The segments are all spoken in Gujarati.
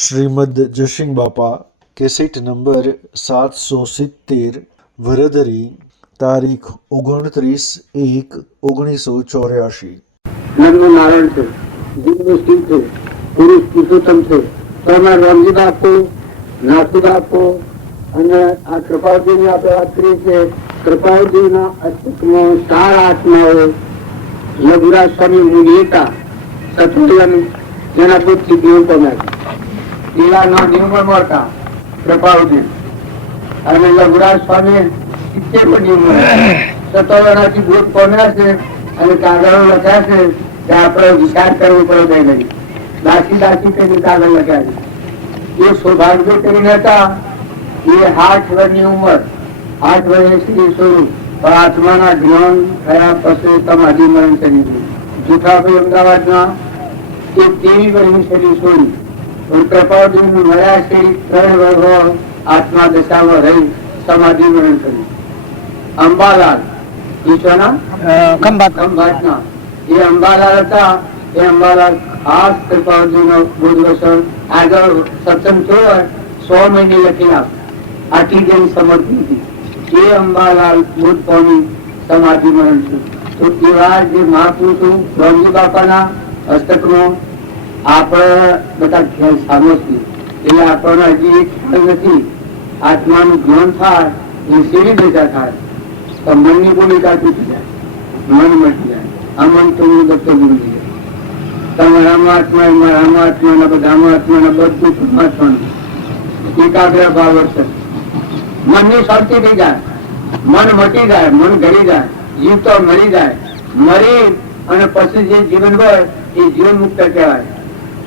શ્રીમદ જશિંગ બાપા કેસેટ નંબર 770 વરદરી તારીખ 29/1/1984। નર્મ નારાયણ છે, જીવનું શિવ છે, પુરુષ પુરુષોત્તમ છે, તો અમારા રામજી બાપુ, નાથુ બાપુ અને આ કૃપાળજીની આપણે વાત કરીએ છીએ. કૃપાળજીના અસ્તિત્વમાં 4 આત્માઓ લઘુરાજ સ્વામી મુનિતા સત્વયન જેના પુત્રી દેવ પામ્યા. પીલાના નિયમો હતા કૃપાળજી અને લઘુરાજ સ્વામી 70 નિયમો સત્વયનાથી ભૂત પામ્યા છે. અને કાગળો લખ્યા છે કે આપણે વિચાર કરવો પડે નહીં. દાસી કરીને કાગળ લખ્યા છે. એ સૌભાગ્ય કરીને હતા. એ 8 વર્ષની ઉંમર, 8 વર્ષે શ્રી સ્વરૂપ પણ આત્માના જ્ઞાન થયા પછી સમાધિ મરણ કરી દીધું. જૂઠાભાઈ અમદાવાદના એ 23 વર્ષની શરીર છોડી પણ કૃપાળજી મળ્યા છે. 3 વર્ષ આત્મા દશામાં રહી સમાધિ મરણ કર્યું. અંબાલાલ ખંભાતના એ અંબાલાલ હતા. એ અંબાલાલ ખાસ કૃપાળજીનો બોધવચન આગળ સત્સંગ થયો 100 મહિને લખી આપ આટલી જેમ સમર્પિત હતી. એ અંબાલાલ બોધ પામી સમાધિ મરણ છે. તો એવા જે મહાપુરુષો રામજી બાપાના હસ્તકમાં આપણે બધા સામે છીએ. એટલે આપણને હજી એક ખ્યાલ નથી. આત્માનું જ્ઞાન થાય એ સીડી ભેગા થાય તો મનની ભૂમિકા તૂટી જાય, મન મટી જાય. આ મન તો હું દત્તો ગુરુ તમારામાં આત્મા, મારામાં આત્મા, બધામાં આત્મા, બધું પરમાત્માનું એકાગ્ર ભાવ છે. મનની શાંતિ થઈ જાય, મન મટી જાય, મન ઘડી જાય, જીવ તો મરી જાય. મરી અને પછી જે જીવન હોય એ જીવન મુક્ત કહેવાય.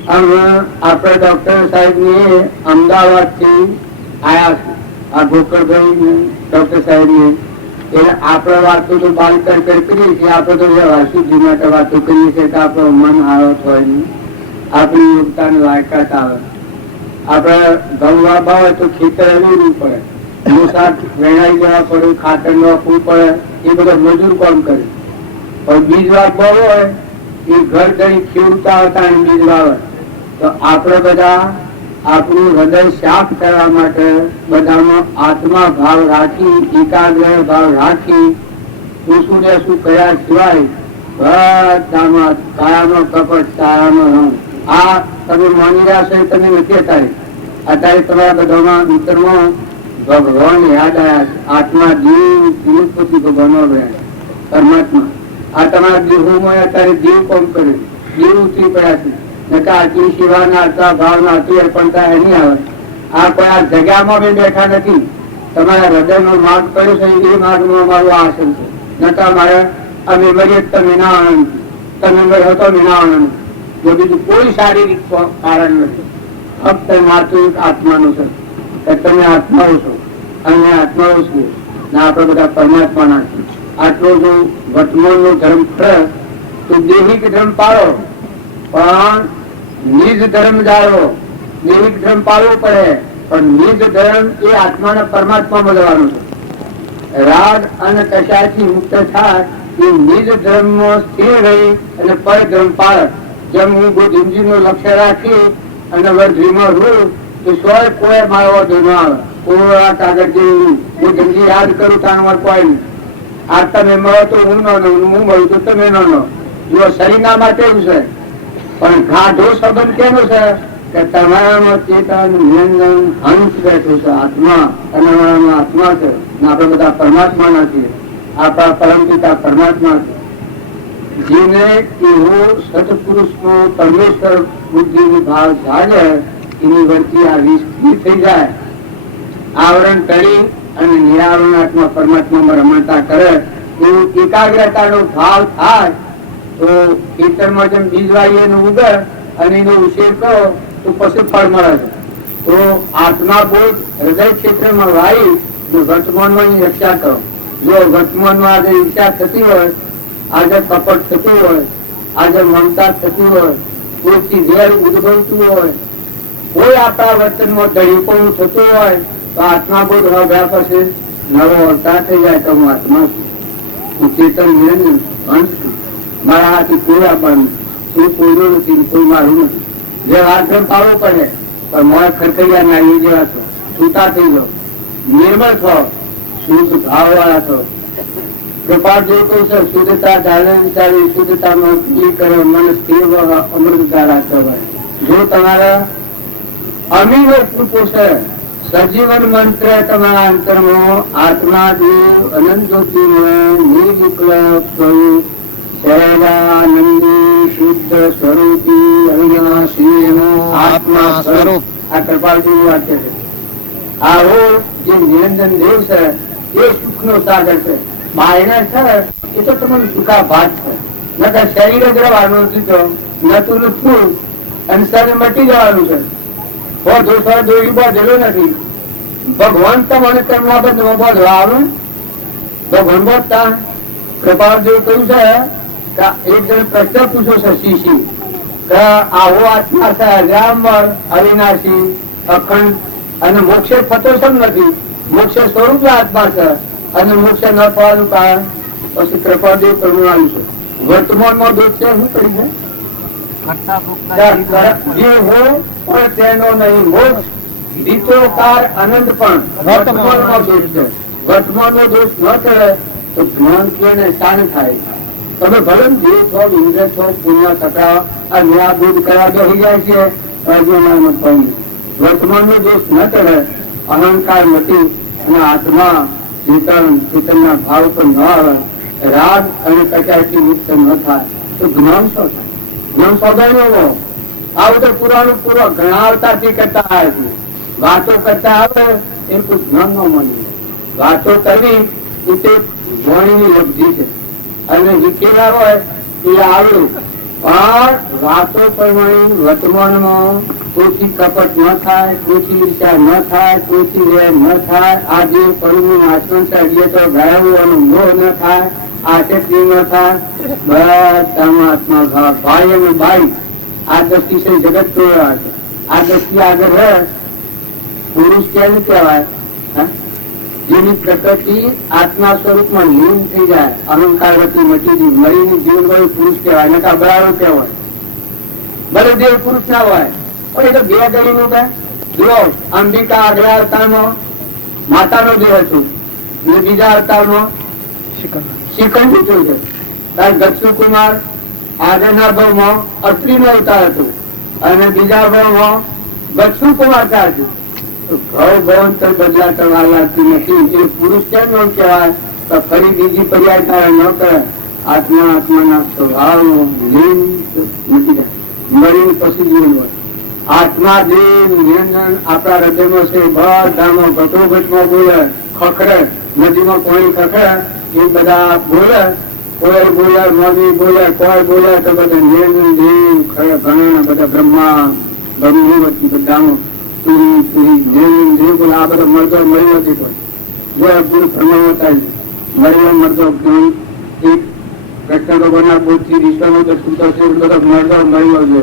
આમ આપણે ડોક્ટર સાહેબ ની અમદાવાદ થી આયા છે. આ ગોકળભાઈ ડોક્ટર સાહેબ ની એટલે આપણે વાતો તો બાલ કરીએ છીએ. આપણે તો વાસુજી માટે વાતો કરીએ છીએ કે આપણો મન આવત હોય નહીં, આપણી યોગતાની લાયકાત આવે. આપણે ઘઉં વાવવા હોય તો ખેતર લેવું પડે, શાક વેણાઈ જવા પડે, ખાતર નાખવું પડે, એ બધા મજૂર કામ કરે. પણ બીજ વાવવા હોય એ ઘર ઘડી ખેડૂતા હતા બીજ વાવે. તો આપણે બધા આપણું હૃદય સાફ કરવા માટે બધામાં આત્મા ભાવ રાખી, એકાગ્ર ભાવ રાખી, શું ને શું કર્યા સિવાય બધામાં કાળામાં કપટ, સારામાં રંગ. આ તમે માની રહ્યા છો તમે નથી અત્યારે તમારા બધામાં મિત્રમાં ભગવાન યાદ આવ્યા છે. આત્મા જીવ વિનુપતિ ભગવાન પરમાત્મા આ તમારા દેહોમાં અત્યારે જીવ કોમ કરે, જીવ ઉતરી પડ્યા છે. આટલી સેવાના આટલા ભાવના આટલી અર્પણતા એની આવે. આ કોઈ આ જગ્યામાં બી બેઠા નથી. તમારા હૃદયનો માર્ગ કર્યો છે એ માર્ગમાં અમારું આસન છે. નકા મારે અમે મરીએ તમે ના આનંદ, તમે મર્યો તો ના આનંદ. જો બીજું કોઈ શારીરિક કારણ નથી. ફક્ત માત્ર આત્માનું છે કે તમે આત્માઓ છો અને આત્માઓ છો ને આપણે બધા પરમાત્માના છે. આટલો જો વર્તમાનનો ધર્મ ખરે તો દેહિક ધર્મ પાળો પણ નિજ ધર્મ જાળવો. દૈવિક ધર્મ પાળવો પડે પણ નિજ ધર્મ એ આત્માના પરમાત્મા મળવાનું છે. રાગ અને કશાથી મુક્ત થાય એ નિજ ધર્મ સ્થિર રહી અને પર ધર્મ પાળે. જેમ હું બુદ્ધિજી નું લક્ષ્ય રાખી અને વર્ધીમાં રૂ તો સોય કોઈ મારો વધુ ન આવે. કોઈ કાગળ જેવું બુદ્ધિજી યાદ કરું તો અમારે કોઈ નહીં. આ તમે મળો તો હું ન હું મળું તો તમે ન જો શરીરના માટે એવું છે. પણ ગાઢો સંબંધ કેનો છે કે તમારામાં ચેતન નિરંજન હંસ બેઠું છે. આત્મા તમારામાં આત્મા છે ને આપણે બધા પરમાત્માના છીએ. આપણા પરમ પિતા પરમાત્મા છે. જેને એવો સત્પુરુષનો પરમેશ્વર બુદ્ધિની ભાવ જાગે એની વચ્ચે આ વિસ્તૃત થઈ જાય, આવરણ કરી અને નિરાવરણ આત્મા પરમાત્મામાં રમણતા કરે એવું એકાગ્રતાનો ભાવ થાય તો ખેતરમાં જેમ બીજ વાવીએ એનું ઉગે અને એનો ઉછેર કરો તો પછી ફળ મળે છે. તો આત્મા બોધ હૃદય ક્ષેત્રમાં વાવી વર્તમાનમાં એની રક્ષા કરો. જો વર્તમાનમાં આજે ઈચ્છા થતી હોય, આજે કપટ થતું હોય, આજે મમતા થતી હોય, કોઈથી ઝેર ઉદ્ભવતું હોય, કોઈ આપણા વર્તનમાં દળીપણું થતું હોય તો આત્મા બોધ રહ્યા પછી નવો અવતાર થઈ જાય તો હું આત્મા છું, હું ચેતન નિરંજન અંશ છું. મારા હાથથી કોઈ આપવાનું, કોઈ કોઈનો નથી, કોઈ મારું નથી. જે આશ્રમ પાડવો પડે પણ મોર ખરખૈયા નાળી જેવા છો, છૂટા થઈ જાઓ, નિર્મળ છો, શુદ્ધ ભાવ વાળા છો. કૃપા જેવું કહું છે, શુદ્ધતા ધારણ વિચારી શુદ્ધતામાં કરે મન સ્થિર અમૃત ધારા કહેવાય. જો તમારા અમીર કૃપો છે, સજીવન મંત્ર તમારા અંતરમાં આત્મા દેવ અનંત જ્યોતિમય નિર્વિકલ્પ સ્વરૂપ સહેલાનંદી શુદ્ધ સ્વરૂપી અવિનાશી આત્મા સ્વરૂપ આ કૃપાલજી વાક્ય છે. આવો જે નિરંજન દેવ છે એ સુખ નો સાગર છે. બાયણા છે એ તો તમને સુખા ભાત છે. ન તો શરીર જ રહેવાનું નથી, ન તો નુકસું અને શરીર મટી જવાનું છે. દોરી બાંધેલો નથી. ભગવાન તમને તેમના બંધમાં બાંધવા આવે. ભગવાન બોધતા કૃપાલ જેવું કહ્યું છે કે એક જણ પ્રશ્ન પૂછ્યો છે શિશી કે આવો આત્મા છે અજામર અવિનાશી અખંડ અને મોક્ષે થતો સમ નથી, મોક્ષ સ્વરૂપ આત્મા છે અને મોક્ષ ન થવાનું કારણ. પછી કૃપાદેવ કરવું આવ્યું છે. વર્તમાનમાં દોષ છે શું કરી છે જે હો પણ તેનો નહીં મોક્ષ દીતોકાર આનંદ પણ વર્તમાનમાં દોષ છે. વર્તમાનનો દોષ ન કરે તો જ્ઞાન કે શાંત થાય. તમે ભલે જે છો ઇન્દ્ર છો પુણ્ય સકા અને આ દૂધ કરવા બેસી જાય છે. વર્તમાનનો દોષ ન કરે, અહંકાર નથી અને આત્મા ચેતનના ભાવ પર ન આવે, રાગ અને કચાયથી મુક્ત ન થાય તો જ્ઞાન શું થાય? જ્ઞાન સ્વભાવ આ બધું પુરાણું પૂર્વ ઘણા અવતારથી કરતા આવે છે. વાતો કરતા આવે એ કોઈ જ્ઞાન ન મળે. વાતો કરવી એ તે વાણીની લબ્ધિ છે અને વિકેલા હોય એ આવડું. પણ વાતો પ્રમાણે વર્તમાનમાં કોઈથી કપટ ન થાય, કોઈથી વિચાર ન થાય, કોઈથી વેર ન થાય. આ જે પરમનું આચરણ છે તો ગાયવું અને મોહ ન થાય, આસક્તિ ન થાય. બધામાં આત્મા ભાવ ભાઈ અને બાઈ આ દ્રષ્ટિ છે જગત તોડવા છે. આ દ્રષ્ટિ આગળ રહે પુરુષ કેમ કહેવાય? જેની પ્રકૃતિ આત્મા સ્વરૂપમાં લીન થઈ જાય, અહંકાર વતી મટી ગઈ, મરીને જીવન વાળું પુરુષ કહેવાય, ને બરાબર કહેવાય. ભલે દેવ પુરુષ ના હોય પણ એ તો બે ગળી નું કહે. જો અંબિકા આગલા અવતારમાં માતાનો દેહ હતું અને બીજા અવતારમાં શિખંડી થયું છે. તાર દક્ષુ કુમાર આગળના ભાવમાં અત્રી નો અવતાર હતું અને બીજા ભાવમાં દક્ષુ કુમાર કા હતું. ભવંતર બદલા કરવા લાગતી નથી. એ પુરુષ કેમ ન કહેવાય તો ફરી બીજી પર્યાય તારે ન કરે. આત્મા આત્માના સ્વભાવ લીન નથી જાય, મળીને પછી જીવન હોય. આત્મા દેવ નિરંજન આપણા હૃદયમાં છે. બધામાં ઘટોઘટમાં બોલે, ખખડે, નદીમાં પાણી ખખડે એ બધા બોલે. કોઈ બોલે, મોદી બોલે, કોઈ બોલે તો બધા નિરંજન દેવ ઘણા બધા બ્રહ્મા બ્રહ્મવતી બધામાં આ બધા મળતો મળ્યો નથી. પણ જો અર્જુન પ્રમાણતા મળ્યો મળતો એક કૃષ્ણ ભગવાનના બોધથી વિશ્વનો દર્શન થશે બધો મળતો મળ્યો છે.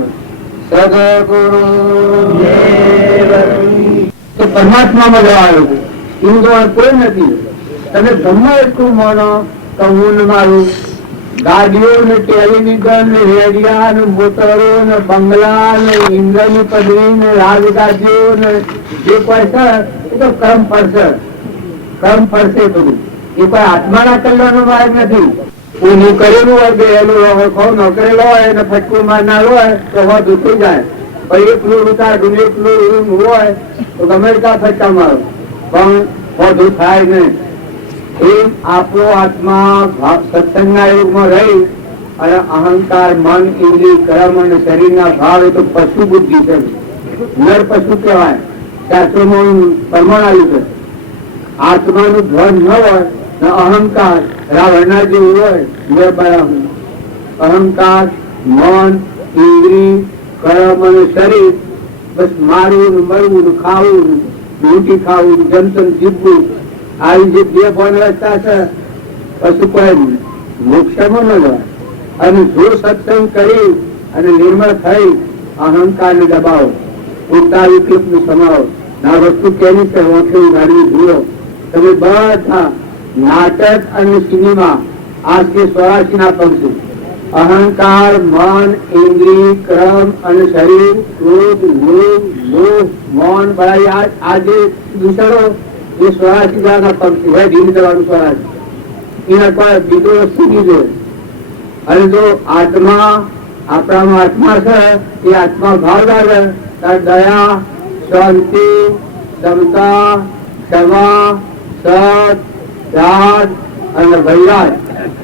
પરમાત્મામાં જવા આવ્યો છે. ઇન્દ્ર કોઈ નથી. તમે ગમે એટલું માનો તો હું મારું ગાડીઓ ને ટેલિવિઝન ને રેડિયા ને મોટરો ને બંગલા ને ઇન્દ્ર ની પદવી ને રાજગાદીઓ ને જે કોઈ છે એ તો કર્મ પડશે. કર્મ પડશે બધું. એ કોઈ આત્માના કલ્યાણનો માર્ગ નથી. ઊંધું કરેલું હોય ગયેલું હોય ખો ન કરેલો હોય અને ફટકું મારનાર હોય તો વધુ થઈ જાય. પણ એકલું ઉતારું એકલું હોય તો ગમે ત્યાં ફટકા મારો પણ વધુ થાય નહીં. એમ આપણો આત્મા સત્સંગના યુગમાં રહી અને અહંકાર મન ઇન્દ્રિય કર્મ અને શરીરના ભાવ એ તો પશુ બુદ્ધિ છે. નર પશુ કહેવાય. શાસ્ત્રોમાં પ્રમાણ આવ્યું છે. આત્માનું ધ્વન ન હોય ને અહંકાર રાવણના જેવું હોય નિર્ભય અહંકાર મન ઇન્દ્રિય કર્મ અને શરીર બસ મારવું મરવું ખાવું રોટી ખાવું જંતન જીવવું આવી જે બે ભણ રસ્તા છે પછી કોઈ મોક્ષમાં ન જાય. અને જો સત્સંગ કરી અને નિર્મળ થઈ અહંકાર ને દબાવો, ઉલટા વિકલ્પ ને સમાવો. ના વસ્તુ કેની છે વાંખે ઉઘાડવી ભૂલો. તમે બધા નાટક અને સિનેમા આજ કે 84 ના પંક્તિ અહંકાર, મન, ઇન્દ્રિય, ક્રમ અને શરીર, ક્રોધ, લોભ, લોભ, મૌન, બધા આ જે દૂષણો એ સ્વરાજના પંક્તિ હોય ધીરે કરવાનું સ્વરાજ એના કોઈ બીજો વસ્તુ બીજો. અને જો આત્મા આપણામાં આત્મા છે એ આત્મા ભાવ લાગે ત્યારે દયા, શાંતિ, ક્ષમતા, ક્ષમા, સત, ત્યાગ અને વૈરાગ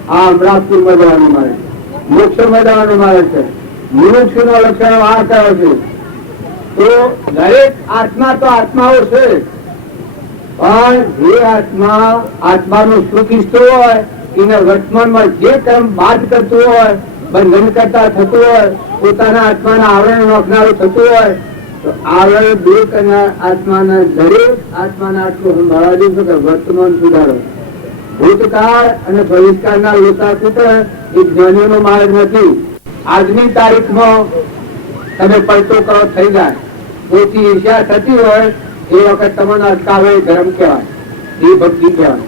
આ અમરાપુરમાં જવાનું મારે, મોક્ષમાં જવાનું મારે છે. મુમુક્ષુ નો લક્ષણ આ કહે છે. તો દરેક આત્મા તો આત્માઓ છે, પણ જે આત્મા આત્માનું સુખ ઈચ્છતું હોય એને વર્તમાનમાં જે કર્મ બાદ કરતું હોય, બંધન કરતા થતું હોય, પોતાના આત્માના આવરણ નોખનારું થતું હોય તો આવરણ દૂર કરનાર આત્માના દરેક આત્માના આટલું સંભાળવા દઈશું કે વર્તમાન સુધારો. ભૂતકાળ અને ભવિષ્યકાળના લોકાસૂત્ર એ જ્ઞાનીઓનો માર્ગ નથી. આજની તારીખમાં તમે પડતો કરો થઈ જાય, ઓછી ઈર્ષ્યા થતી હોય એ વખત તમને અટકાવે ધર્મ કહેવાય, એ ભક્તિ કહેવાય.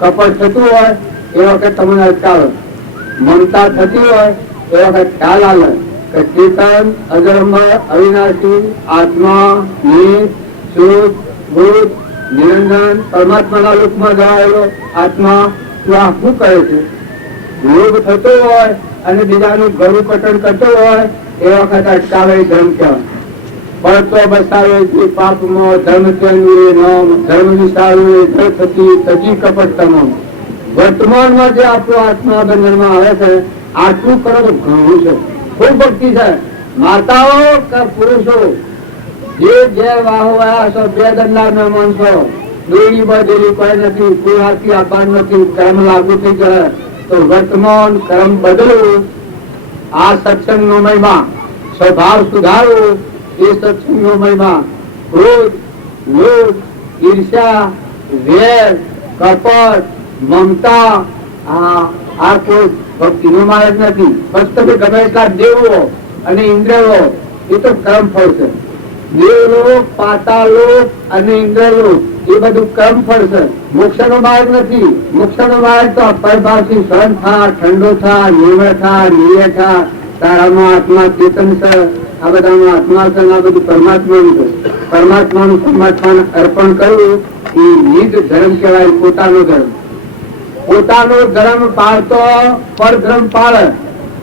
કપટ થતું હોય એ વખત તમને અટકાવે, મમતા થતી હોય એ વખત ખ્યાલ આવે કે ચેતન, અજરમય, અવિનાશી આત્મા, નિત, શુદ્ધ, ભૂત, નિરંજન પરમાત્માના લોકમાં જવાયેલો આત્મા તું આ શું કરે છે. લોભ થતો હોય અને બીજાનું ગરું પતન કરતો હોય એ વખત અટકાવે ધર્મ કહેવાય. પડતો બસાવે જે પાપમાં ધર્મ ચંદ્રે નામ, ધર્મ વિસાવે ધરપતિ તજી કપટ તમામ. વર્તમાનમાં જે આપણો આત્મા બંધનમાં આવે છે આટલું કરો તો ઘણું છે, ખૂબ ભક્તિ છે. માતાઓ કે પુરુષો જે જે વાહો વાયા છો, બે દંડા ના માણસો, દોરી બધેલી કોઈ નથી, કોઈ હાથી આભાર નથી, કર્મ લાગુ થઈ જાય તો વર્તમાન કર્મ બદલવું, આ સત્સંગનો મહિમા, સ્વભાવ સુધારવું એ સત્સંગનો મહિમા. ક્રોધ, લોભ, ઈર્ષ્યા, વેર, કપટ, મમતા આ કોઈ ભક્તિનો માર્ગ નથી. બસ તમે ગમે એટલા દેવો અને ઇન્દ્રિયો એ તો કર્મ ફળ છે. દેવલોક, પાતાલોક અને ઇન્દ્રલોક એ બધું કર્મ ફળ છે, મોક્ષનો માર્ગ નથી. મોક્ષનો માર્ગ તો પરભાવથી સહન થા, ઠંડો થા, નિર્મળ થા, નિર્ય થા, તારામાં આત્મા ચેતન છે, આ બધામાં આત્મા છે, આ બધું પરમાત્માનું છે. પરમાત્માનું પરમાત્માને અર્પણ કરવું એ નિજ ધર્મ કહેવાય, પોતાનો ધર્મ. પોતાનો ધર્મ પાળતો પરધર્મ પાળે,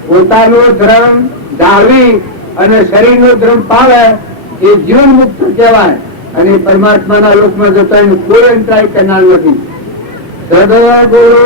પોતાનો ધર્મ જાળવી અને શરીરનો ધર્મ પાળે એ જીવન મુક્ત કહેવાય. અને પરમાત્માના લોકમાં જતા એનું કોઈ અંતરાય કરનાર નથી. સદગુરુ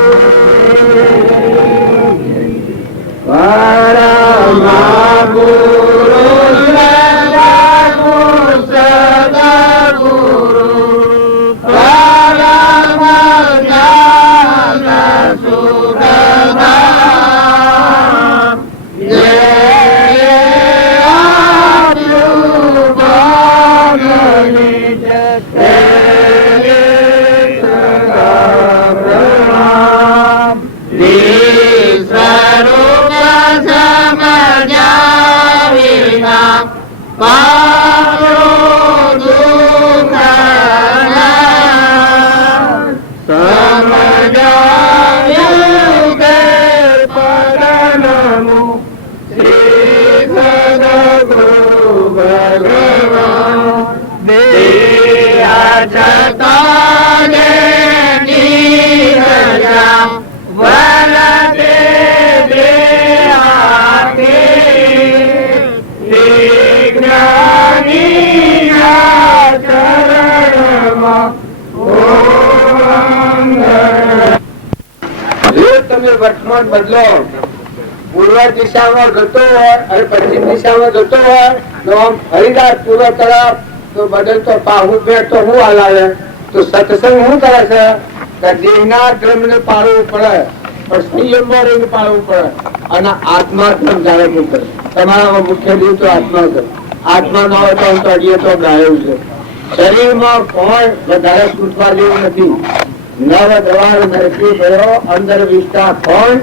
વર્તમાન બદલો, પૂર્વ દિશામાં જતો હોય અને પશ્ચિમ દિશામાં જતો હોય તો આમ હરિદાસ પૂર્વ તરફ તો બદલતો પાહુ બે તો હું હલાવે. તો સત્સંગ શું કરે છે કે દેહના ક્રમ ને પાડવું પડે પણ સંયમમાં રહીને પાડવું પડે અને આત્મા ક્રમ જાળવવું પડે. તમારામાં મુખ્ય દેવ તો આત્મા છે. આત્મા ન હોય તો અડીએ તો ગાયો છે. શરીરમાં કોઈ વધારે છૂટવા જેવું નથી. નવ દ્વાર નરકી ગયો અંદર વિસ્તા કોણ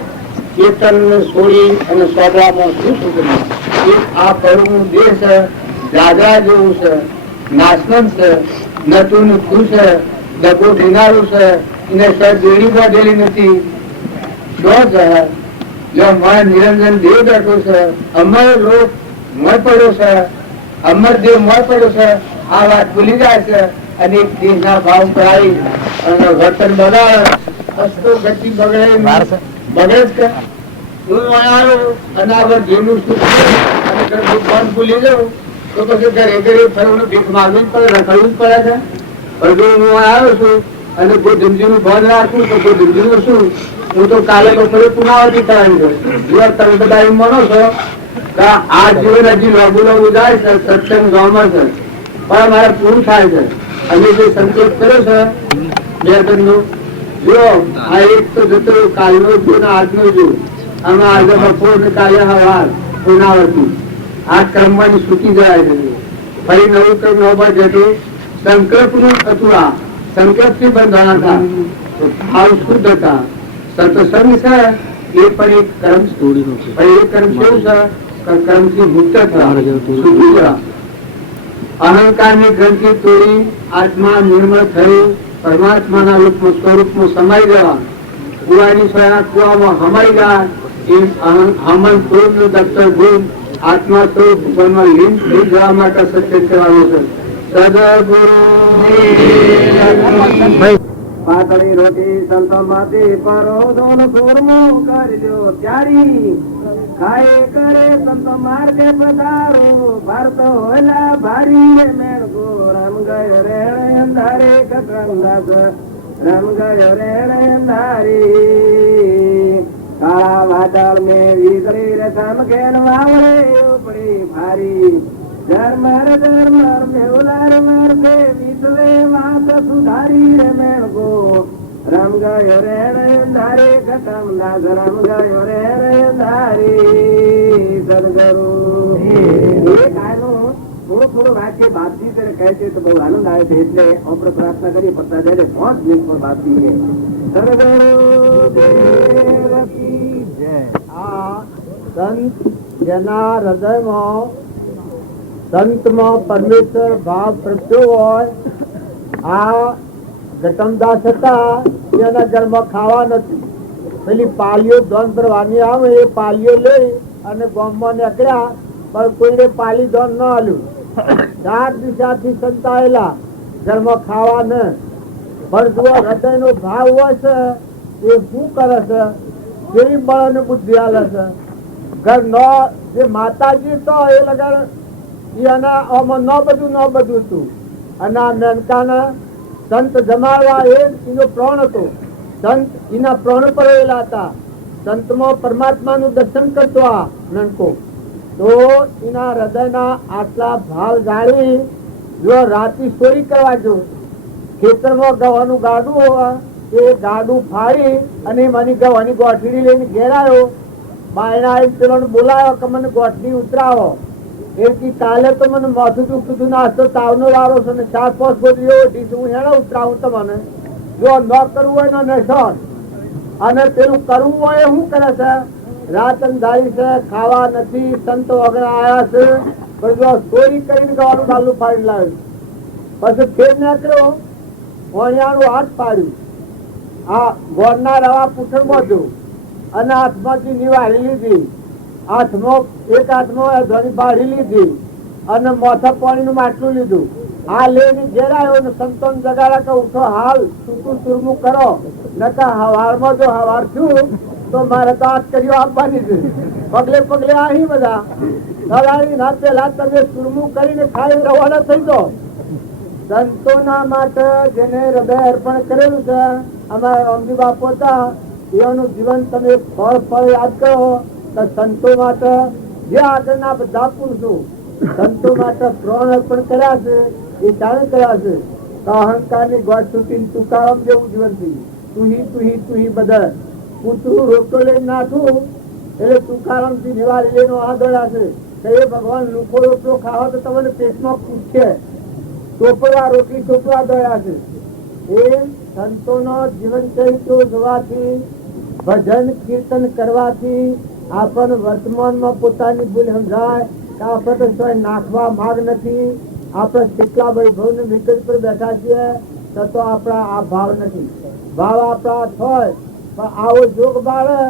ચેતન છોડી અને સ્વભાવમાં શું સુધરી. આ પરનું દેહ છે, દાદા જેવું છે, નાશનમ છે, નતું ખુશ છે, ડગો ઢીનારું છે, એને સાહેબ બેડી બાંધેલી નથી. શું છે જો મોય નિરંજન દેવ બેઠો છે, અમર લોક મોય પડ્યો છે, અમર દેવ મોય પડ્યો છે, આ વાત ભૂલી જાય છે અને એક દેહના ભાવ પર આવી અને વર્તન બગાડે, વસ્તુ ગતિ બગડે બગડે જ કે હું આવ્યો અને આગળ જેનું સુખ અને ભગવાન ભૂલી જાઉં તો પછી ઘરે ઘરે ફરવાનું ભીખ માગવી પડે, રખડવું જ પડે છે. પણ જો હું આવ્યો છું અને કોઈ ધમજીનું બંધ રાખું તો કોઈ ધમજીનું શું, હું તો કાલે બપોરે પુનાવતી કરાવી દઉં. જો તમે બધા એમ માનો છો કે આ જીવન હજી લાંબુ લાંબુ જાય છે, સત્સંગ ગામમાં છે પણ મારે પૂરું થાય છે અને જે સંતોષ કર્યો છે બે જણનો, જો આ એક તો જતો કાલનો જો ને આજનો જો, આમાં આજે બપોર ને કાલે હવાર પુનાવતી આ ક્રમમાં સુકી જાય છે. ફરી નવું ક્રમ નવા જતું સંકલ્પ નું હતું, આ સંકલ્પ થી બંધાણા હતા, ભાવ શુદ્ધ હતા. સત્સંગ છે એ પણ એક કર્મ પણ એ કર્મ કેવું છે કે કર્મ થી મુક્ત થયા, સુખી થયા. અહંકાર ની ગ્રંથિ તોડી આત્મા નિર્મળ થઈ પરમાત્માના રૂપમાં સ્વરૂપમાં સમાઈ જવા, કુવાની સોયા કુવામાં હમાઈ ગયા એમ હમન ક્રોધ નું દફતર ગુણ આત્મા સ્વરૂપ ભગવાનમાં લીન થઈ જવા માટે સત્ય કહેવાનું છે. સદગુરુ પાતળી રોટી સંતો માંથી પરો દોન કુરમો કરજો ત્યારી ખાય કરે સંતો માર્ગે પધારો ભારતો હોલા ભારી મેળ ગો રામ ગયો રેણ અંધારે કટરંદાસ રામ ગયો રેણ અંધારી કાળા વાદળ ને વીજળી રે ચમકેન વાવડે ઉપડી ભારી ધર્મર ધર્મર મેવલાર મારતે વિસલે વાત સુધારી રે મેળ ગો રામ ગયો રેણ અંધારે કટરંદાસ રામ ગયો રેણ અંધારી સદગુરુ. થોડું વાક્ય બાપજી કહે છે તો બહુ આનંદ આવે છે એટલે આપણે પ્રાર્થના કરીએ પતા જાય 5 મિનિટ પર બાપજી આ સંત જેના હૃદયમાં સંતમાં પરમેશ્વર ભાવ પ્રગટ્યો હોય, આ ગટમદાસ હતા એના ઘરમાં ખાવા નથી, પેલી પાલીઓ ધન ભરવાની આવે એ પાલીઓ લઈ અને ગામમાં નીકળ્યા પણ કોઈને પાલી ધન ન આલ્યું. 4 દિશાથી સંતાયેલા ઘરમાં ખાવા ન, પણ જો હૃદય નો ભાવ હોય છે એ શું કરે છે, કેવી બળ બુદ્ધિ આલે છે. ઘર નો જે માતાજી તો એ લગન એના આમાં ન બધું હતું અને આ મેનકાના સંત જમાડવા એ એનો પ્રાણ હતો. સંત એના પ્રાણ પર રહેલા હતા. સંતમાં પરમાત્માનું દર્શન કરતો આ નનકો તો એના હૃદયના આટલા ભાવ જાળી જો રાતી ચોરી કરવા જો ખેતરમાં ગવાનું ગાડું હોવા એ ગાડું ફાડી અને મને ગવાની ગોઠડી લઈને ઘેર આવ્યો. બાયણા પેલો બોલાયો કે મને ગોઠડી ઉતરાવો. એ કાલે તો મને માથું દુખતું નાસ્તો તાવનો વારો છે ને 4-5 ગોદડીઓ ઓઢી છે, હું હેડા ઉતરાવું તમને. જો ન કરવું હોય ને નશોન અને પેલું કરવું હોય શું કરે છે, રાત અંધારી છે, ખાવા નથી, સંત વગર આયા છે, પણ જો ચોરી કરીને ગવાનું ડાલું ફાડી લાવ્યું. પછી ફેર નીકળ્યો, વણિયાનું હાથ પાડ્યું, આ ગોળના રવા પૂઠણ બાંધ્યું અને હાથમાંથી નિવાળી લીધી. એક હાથમાં ધણી બાળી લીધી અને મોથા પાણીનું માટલું લીધું. આ લઈને ઘેર આવ્યો ને સંતોન જગાડા કે ઉઠો હાલ સૂતું સુરમું કરો, નકા હવારમાં જો હવાર થયું તો મારે તો હાથ કર્યો આપવાની છે. પગલે પગલે અહીં બધા સવારી ના પેલા તમે સુરમું કરીને ખાઈ રવાના થઈ જાઓ. સંતોના માટે જેને હૃદય અર્પણ કરેલું છે અમારા રામજી બાપુ હતા, એનું જીવન તમે ફળ યાદ કરો તો સંતો માટે જે આગળના બધા પુરુષો સંતો માટે પ્રાણ અર્પણ કર્યા છે એ ચાલે કર્યા છે. તો અહંકારની ગોઠ તૂટીને તુકારામ જેવું જીવન થયું. તુહી બધા કૂતરું રોટલો લઈને નાખું એટલે તુકારામ થી નિવારી લઈને આગળ છે કે એ ભગવાન લુખો રોટલો ખાવા તો તમને પેટમાં પૂછે, ચોપડા રોટલી ચોપડા દયા છે. એ સંતોનો જીવન ચરિત્રો જોવાથી, ભજન કીર્તન કરવાથી આપણને વર્તમાનમાં પોતાની ભૂલ સમજાય કે આપણે તો સ્વયં નાખવા માગ નથી. આપણે કેટલા વૈભવ ની વિગત પર બેઠા છીએ તો આપણા આ ભાવ નથી. ભાવ આપણા હોય પણ આવો જોગ બાળે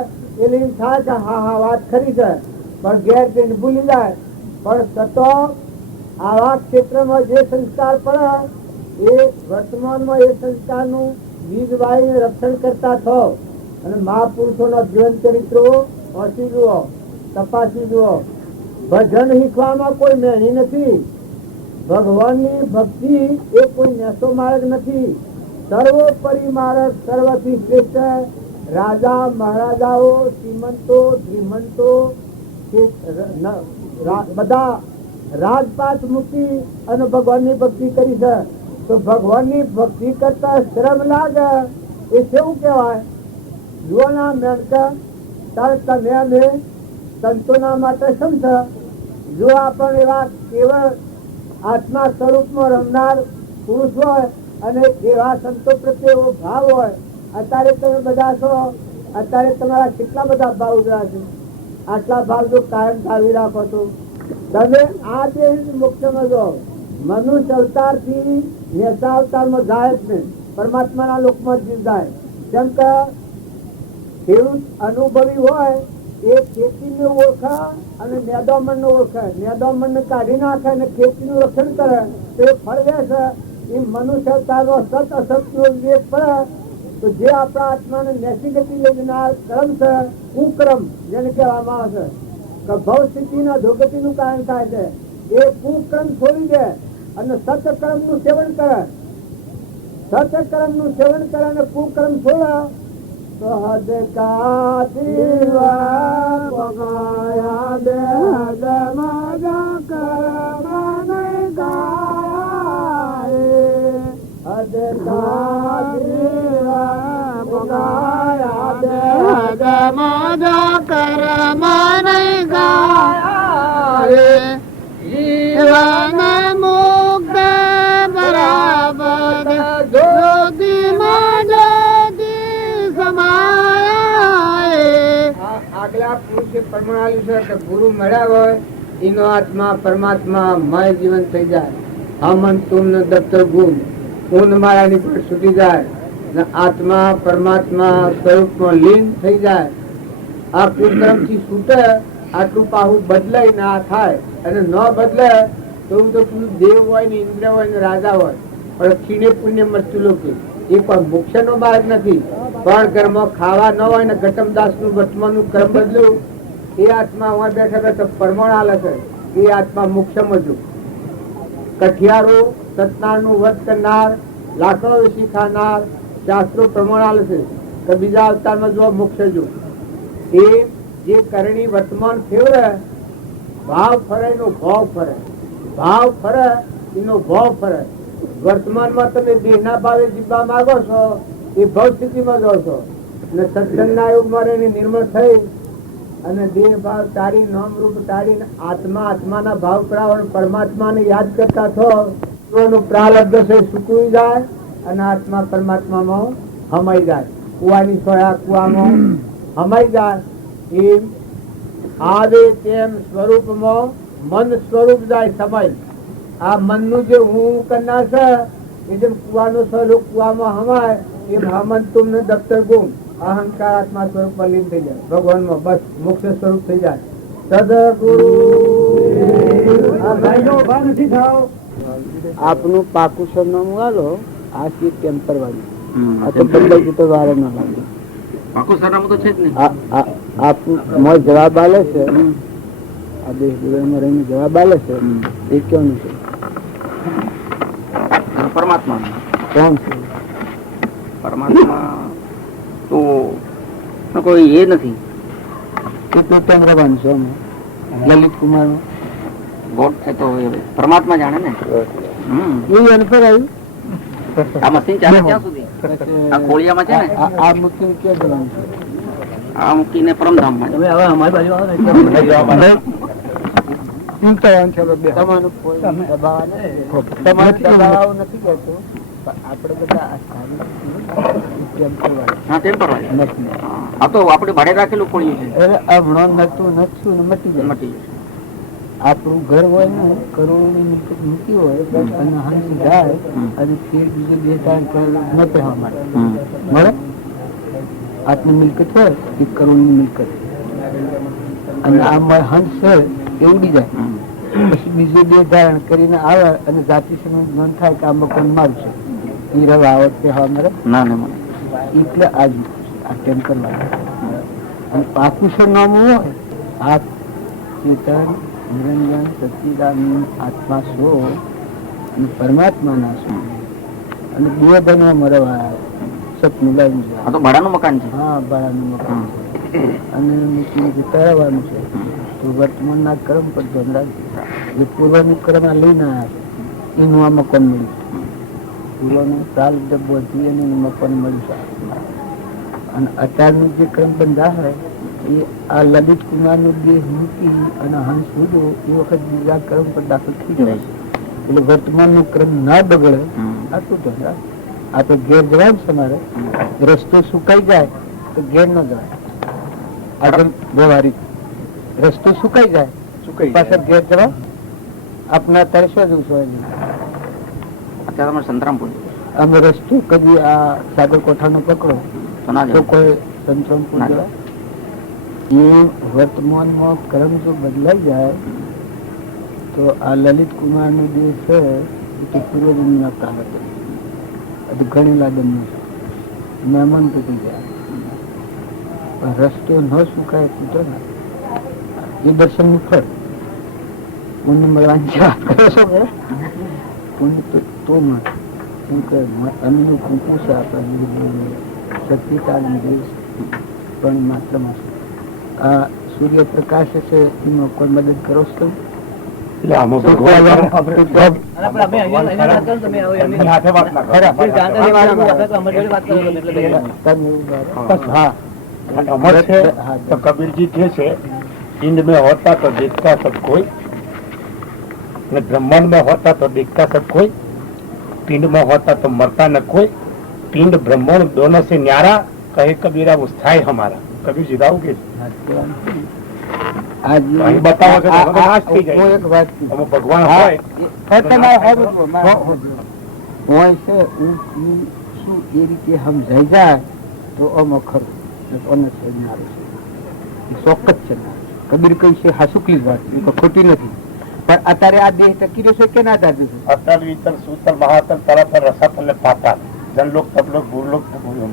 એટલે એમ થાય કે હા હા વાત ખરી છે, પણ ઘેર જઈને ભૂલી જાય. પણ સતો આવા ક્ષેત્રમાં જે સંસ્કાર પડે એ વર્તમાનમાં એ સંસ્કારનું બીજ વાવીને રક્ષણ કરતા થો. અને મહાપુરુષોના જીવન ચરિત્રો વાંચી જુઓ, તપાસી જુઓ. ભજન શીખવામાં કોઈ મેણી નથી. ભગવાનની ભક્તિ એ કોઈ નેસો માર્ગ નથી. સર્વોપરી માર્ગ, સર્વથી શ્રેષ્ઠ. રાજા મહારાજાઓ, શ્રીમંતો, ધ્રીમંતો બધા રાજપાટ મૂકી અને ભગવાનની ભક્તિ કરી છે. તો ભગવાનની ભક્તિ કરતા શ્રમ લાગે એ કેવું કહેવાય? જુઓના મેનકા તારે તમે અમે સંતોના માટે સમજ. જો આપણ એવા કેવળ આત્મા સ્વરૂપમાં રમનાર પુરુષ હોય અને એવા સંતો પ્રત્યે એવો ભાવ હોય. અત્યારે તમે બધા છો, અત્યારે તમારા કેટલા બધા ભાવ ઉજળા છે. આટલા ભાવ જો કાયમ જાળવી રાખો છો તમે આ જે મોક્ષમાં જો મનુષ્ય અવતાર થી નેસા અવતારમાં જાય જ નહીં, પરમાત્માના લોકમાં જ જાય. જેમ કે ખેડૂત અનુભવી હોય એ ખેતીને ઓળખે અને મેદામણ ને ઓળખે. મેદામણ ને કાઢી નાખે અને ખેતીનું રક્ષણ કરે તો એ ફળ છે. એ મનુષ્ય અવતારનો સત અસત નો વિવેક પડે તો જે આપણા આત્માને નેસી ગતિ લઈ જનાર કર્મ છે, કુક્રમ જેને કહેવામાં આવે છે કે ભવ સ્થિતિના ધોગતિનું કારણ થાય છે, એ કુક્રમ છોડી દે અને સત્કર્મ નું સેવન કરે. સત્કર્મ નું સેવન કરે અને કુક્રમ છોડે તો હદ કા દીવા પગાયા દે હદ મજા કરવાને ગાય. હદ કા દીવા પગાયા દે હદ મજા કરવાને ગાય. જીવન મુક્ત બરાબર જ્યોતિમાં આગલા પુરુષે પરમાણુ છે કે ગુરુ મળ્યા હોય એનો આત્મા પરમાત્મા મય જીવન થઈ જાય. હમન તુમ ને દફતર ગુમ ઊન માયાની પર છૂટી જાય ને આત્મા પરમાત્મા સ્વરૂપમાં લીન થઈ જાય. આ કુક્રમ થી છૂટે આટલું પાહું બદલાય ના થાય અને ન બદલે તો પેલું દેવ હોય ને ઇન્દ્ર હોય ને રાજા હોય પણ ક્ષીણે પુણ્ય મૃત્યુ લોકો એ પણ મોક્ષ નો માર્ગ નથી. પણ ઘરમાં ખાવા ન હોય ને ઘટમદાસ નું વર્તમાન નું કર્મ બદલ્યું એ આત્મા બેઠા બેઠા પરમાણ હાલે છે. એ આત્મા મોક્ષમાં જો કઠિયારો સત્યનારાયણ નું વ્રત કરનાર, લાકડો વેચી ખાનાર શાસ્ત્રો પ્રમાણ હાલે છે કે બીજા અવતારમાં જો મોક્ષ જો. એ જે કરણી વર્તમાન ફેવરે ભાવ ફરે એનો ભાવ ફરે, ભાવ ફરે એનો ભાવ ફરે. વર્તમાનમાં તમે દેહના ભાવે જીવવા માંગો છો એ ભવ સ્થિતિમાં જો છો અને સત્સંગના યુગમાં રહીને નિર્મળ થઈ અને દેહ ભાવ તારી નામ રૂપ તારી આત્મા આત્માના ભાવ કરાવો પરમાત્માને યાદ કરતા થો તો પ્રારબ્ધ છે સુકવી જાય અને આત્મા પરમાત્મામાં હમાઈ જાય. કુવાની સોયા કુવામાં હમાઈ જાય. એમ આવે તેમ સ્વરૂપમાં મન સ્વરૂપ જાય સમય. આ મનનું જે હું કરનાર છે એ જેમ કુવાનો સ્વરૂપ કુવામાં હમાય એમ હમન તુમ ને દફતર ગુમ અહંકાર આત્મા સ્વરૂપ માં લીન થઈ જાય ભગવાનમાં. બસ મોક્ષ સ્વરૂપ થઈ જાય. સદગુરુ આપનું પાકું સરનામું આલો. આ સીટ ટેમ્પર વાળી આ તો બદલાઈ જતો વાર ના લાગે. પાકું સરનામું તો છે જ નહીં. આપ જવાબ આલે છે આ દેશ વિદેશમાં રહીને જવાબ આલે છે એ ક્યાંનું છે? પરમાત્મા. કોણ છે પરમાત્મા તો કોઈ એ નથી. કેટલું ચંદ્રભાન છે લલિત કુમાર ગોડ એ તો પરમાત્મા જાણે ને. એ અનુભવ આવ્યું. આ મશીન ચાલે ક્યાં સુધી? આ ખોળિયામાં છે ને. આ મુક્તિ ક્યાં જવાનું છે? આ મૂકીને પરમધામમાં. તમે હવે અમારી બાજુ આવો ને દબાવ નથી કહેતો આપણે બધા આ તો આપણે ભાડે રાખેલું ખોળ્યું છે. હમણાં નતું નતું મટી જાય. મટી જશે. આપણું ઘર હોય ને કરોડો ની મૂકી હોય અને હાંસી જાય અને ફેર બીજે બે ત્રણ ન પહેવા માટે મળે આટલી મિલકત હોય 1 કરોડની મિલકત અને આ હંસ છે એ ઉડી જાય, પછી બીજે 2 ધારણ કરીને આવે અને જાતિ સમય નોંધ થાય કે આ મકાન મારું છે, એ રવા આવત કે હા મારે ના ના મને એટલે આ તેમ કરવાનું. અને પાકું સરનામું હોય આપ ચેતન નિરંજન સચ્ચિદાનંદ આત્મા છો અને પરમાત્માના છો અને 2 બનવા મરવા સપનું લાગ્યું છે. આ તો ભાડાનું મકાન છે. હા, ભાડાનું મકાન છે અને મૂકીને જતા રહેવાનું છે. તો વર્તમાનના કર્મ પર ધ્યાન રાખજો. જે પૂર્વનું કર્મ આ લઈને આવ્યા છે એનું આ મકાન મળ્યું છે. પૂર્વનું સાલ ડબ્બો હતી અને એનું મકાન મળ્યું છે. અને અત્યારનું જે ક્રમ બંધાય એ આ લલિત કુમારનું દેહ મૂકી અને હંસ ઉડ્યો એ વખત બીજા ક્રમ પર દાખલ થઈ જાય છે. એટલે વર્તમાનનો ક્રમ ના બગડે આટલું તો આ તો ઘેર જવાનું છે મારે. રસ્તો સુકાઈ જાય તો ઘેર ન જવાય. આગળ વ્યવહારિક રસ્તો સુકાઈ જાય પાછળ ઘેર જવા આપના અત્યારે શું જવું છો? અત્યારે તમે સંતરામપુર અમે રસ્તો કદી આ સાગરકોઠાનો પકડો તો ના તો જવાય. કોઈ સંતરામપુર જવાય? એ વર્તમાનમાં કર્મ જો બદલાઈ જાય તો આ લલિત કુમાર નો દેહ છે એ પૂર્વજન્મના કાળ હતો, ઘણી લાદનનું છે, મહેમાન તૂટી ગયા. પણ રસ્તો ન સુકાય તૂટો ને એ દર્શનનું ફળ. પુણ્ય મળવાની વાત કરો છો કે પુણ્ય તો મળે. શું કે અન્નનું કુંકુ છે આપણા શક્તિકાળ દેશ પણ માત્રમાં છે. આ સૂર્યપ્રકાશ છે એમાં કોઈ મદદ કરો છો? कबीर जी के इंद में होता तो देखता सब कोई, ब्रह्मांड में होता तो देखता सब कोई, पिंड में होता तो मरता न कोई, पिंड ब्रह्मांड दोनों से न्यारा, कहे कबीरा वो स्थाई हमारा. कबीर जी दाओगे बताओ भगवान એ રીતે સમજાઈ જાય તો અમ ખરું ચોક્કસ છે. કબીર કઈ છે હાસુકલી વાત ખોટી નથી. પણ અત્યારે આ દેહ ટકી રહેશે કે ના ટકી? અતલ વિતલ સૂતલ મહાતલ તરતલ રસાતલ ને પાતાલ જનલોક તપલોક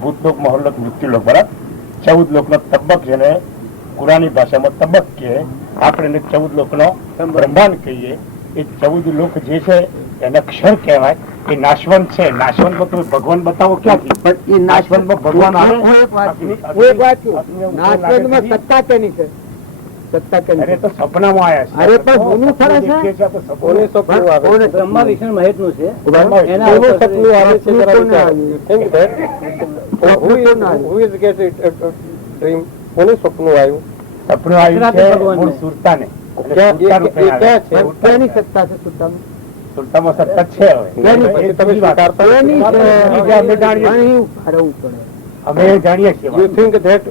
ભૂતલોક મહોલોક મૃત્યુલોક બરાબર 14 લોકનો તબક જેને કુરાની ભાષામાં તબક કહે, આપણે 14 લોકનો બ્રહ્માંડ કહીએ. એ 14 લોક જે છે એને ક્ષર કહેવાય. એ નાશવંત છે. નાશવંતમાં તમે ભગવાન બતાવો ક્યાંથી? પણ એ નાશવંતમાં ભગવાન આવે. સત્તા કેની છે? સત્તા કેની? અરે તો સપનામાં આયા છે. અરે પણ હોનું ફરે છે. કોને સપનું આવે? બ્રહ્મા વિષ્ણુ મહેશ નું છે. એના સપનું આવે છે કોને સપનું આવ્યું? સપનું આવ્યું છે મૂળ સુરતાને. ક્યાંની સત્તા છે સુરતામાં? સુરતામાં સત્તા છે. અમે જાણીએ છીએ. યુ થિંક ધેટ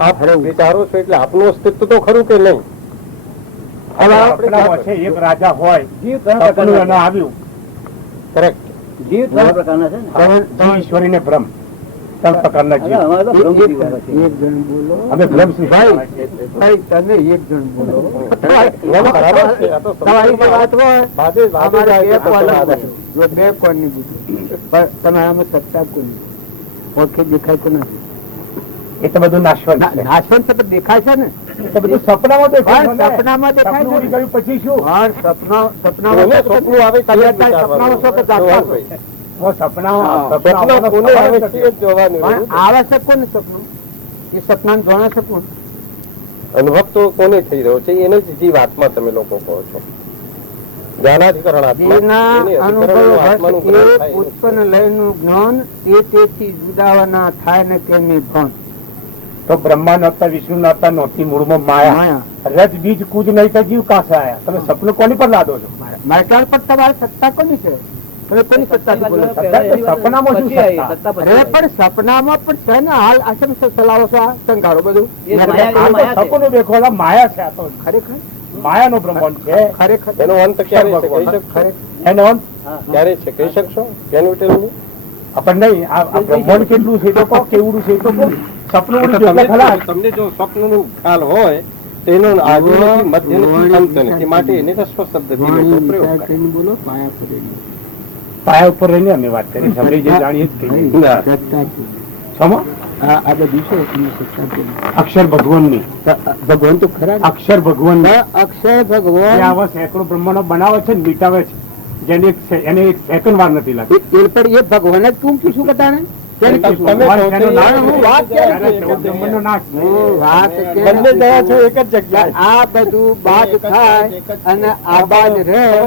આપ વિચારો છો એટલે આપનું અસ્તિત્વ તો ખરું કે નહીં? એક રાજા હોય સપનું આવ્યું. કરેક્ટ. જીવ 3 પ્રકારના છે ને? ઈશ્વરી ને બ્રહ્મ 3 પ્રકારના જીવ. એક જણ બોલો. અમે બ્રહ્મ ભાઈ તમે એક જણ બોલો. બે કોણ ની પણ તમારામાં સત્તા કોઈ ઓળખે દેખાય તો નથી. એ તો બધું નાશવંત છે. નાશવંત છે પણ દેખાય છે ને? એ તો બધું સપનામાં દેખાય. સપનામાં દેખાય છે. પછી શું? સપનામાં આવે છે કોને સપનું? એ સપના જોવા સપનું અનુભવ તો કોને થઈ રહ્યો છે? એને જ જીવાત્મા તમે લોકો કહો છો. ઉત્પન્ન લયનું જ્ઞાન એ તેથી જુદાવાના થાય ને તેની ભણ. તો બ્રહ્મા નતા, વિષ્ણુ નતા, નહોતી મૂળમાં માયા. રજ બીજ કુજ નહીં તો જીવ કાસે આયા. તમે સપનું કોની પર લાદો છો? મારા પર તમારી સત્તા કોની છે? તમે કોની સત્તા સપનામાં શું સત્તા? અરે પણ સપનામાં પણ છે ને. હાલ આશ્રમ ચલાવો છો આ સંઘારો બધું સપનું દેખો માયા છે. આ તો ખરેખર માયા નો બ્રહ્માંડ છે. ખરેખર એનો અંત ક્યારે છે? એનો અંત ક્યારે છે કહી શકશો? આપણને નહીં. આ બ્રહ્માંડ કેટલું છે તો કહો, કેવડું છે તો કહો. સપનું એટલે ઉડી ગયું એટલે ખલાસ. તમને જો સ્વપ્નનું ખ્યાલ હોય તો એનો આદિ નથી, મધ્ય નથી, અંત નથી. માટે એને તો સ્વશબ્દથી લોકો પ્રયોગ કરે. બોલો પાયા પરેલી પાયા ઉપર રહીને અમે વાત કરી સમરી જે જાણીએ જ કહીએ. ના. સમો? આ બધું છે એની સત્તા પેલી. અક્ષર ભગવાનની, ભગવાન તો ખરા અક્ષર ભગવાન અક્ષર ભગવાન આવા સેંકડો બ્રહ્માંડો બનાવે છે ને મીટાવે છે, જેને એને એક સેકન્ડ વાર નથી લાગતી. એ પણ એ ભગવાન જ તું શું બતાવે તમે કહો છો હું વાત ક્યારે કરી? બ્રહ્માંડનો નાશ. હું વાત બંને ગયા છો એક જ જગ્યાએ. આ બધું બાદ થાય અને આબાદ રહે એ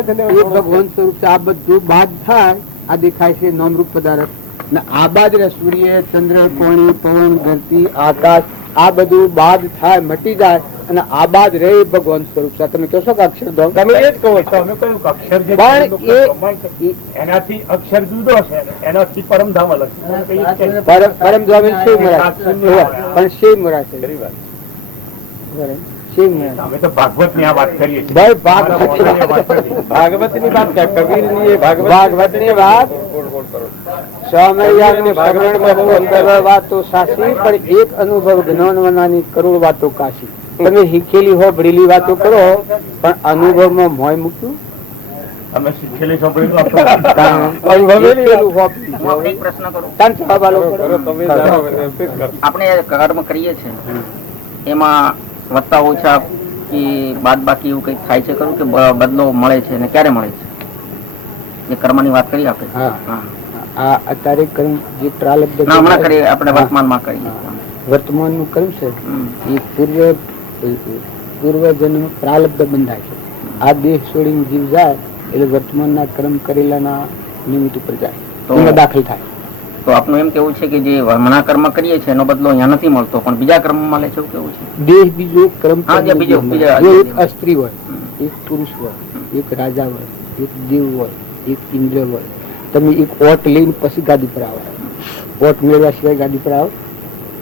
ભગવાન સ્વરૂપ છે. આ બધું બાદ થાય આ દેખાય છે નામરૂપ પદાર્થ ને આબાદ રહે સૂર્ય ચંદ્ર કોણી પવન ધરતી આકાશ આ બધું બાદ થાય મટી જાય અને આબાદ રહે એ ભગવાન સ્વરૂપ છે. તમે કહો છો કે અક્ષરધામ તમે એ જ કહો છો. અમે કહ્યું કે અક્ષર જે પણ બ્રહ્માંડ છે, એનાથી અક્ષર જુદો છે, એનાથી પરમધામ અલગ છે. પરમ સ્વામી શિવ મહારાજ પણ શિવ મહારાજ છે શિવ મહારાજ અમે તો ભાગવત ની આ વાત કરીએ છીએ. ભાઈ ભાગવત ભાગવતની વાત કે કબીરની એ ભાગવતની વાત સ્વામિયાની ભાગવતમાં બહુ અંદર વાતો સાચી પણ એક અનુભવ જ્ઞાનવનાની કરોડ વાતો કાશી. તમે શીખેલી હો ભણેલી વાતો કરો પણ અનુભવમાં મોય મૂક્યું અમે શીખેલી છોકરી હું એક પ્રશ્ન કરું. આપણે કર્મ કરીએ છીએ એમાં વત્તા ઓછા કે બાદ બાકી એવું કઈ થાય છે ખરું કે બદલો મળે છે અને ક્યારે મળે છે? જે કર્મની વાત કરી આપણે. હા. હા. આ અત્યારે કર્મ જે પ્રારબ્ધ ના, હમણાં કરીએ આપણે વર્તમાનમાં કરીએ. વર્તમાન નું કર્મ છે હમ. એ પૂર્વ જન્મ પ્રારબ્ધ બંધાય છે. આ દેહ છોડીને જીવ જાય એટલે વર્તમાનના કર્મ કરેલાના નિમિત્ત ઉપર જાય તો- એમાં દાખલ થાય. તો આપનું એમ કેવું છે કે જે હમણાં કર્મ કરીએ છીએ એનો બદલો અહીંયા નથી મળતો પણ બીજા કર્મ મળે છે એવું કેવું છે? દેહ બીજો કર્મ હા, જે બીજો- બીજા- જો એક સ્ત્રી હોય એક પુરુષ હોય એક રાજા હોય એક દેવ હોય એક ઇન્દ્ર હોય તમે એક ઓટ લઈને પછી ગાદી પર આવો ઓટ મેળવ્યા સિવાય ગાદી પર આવો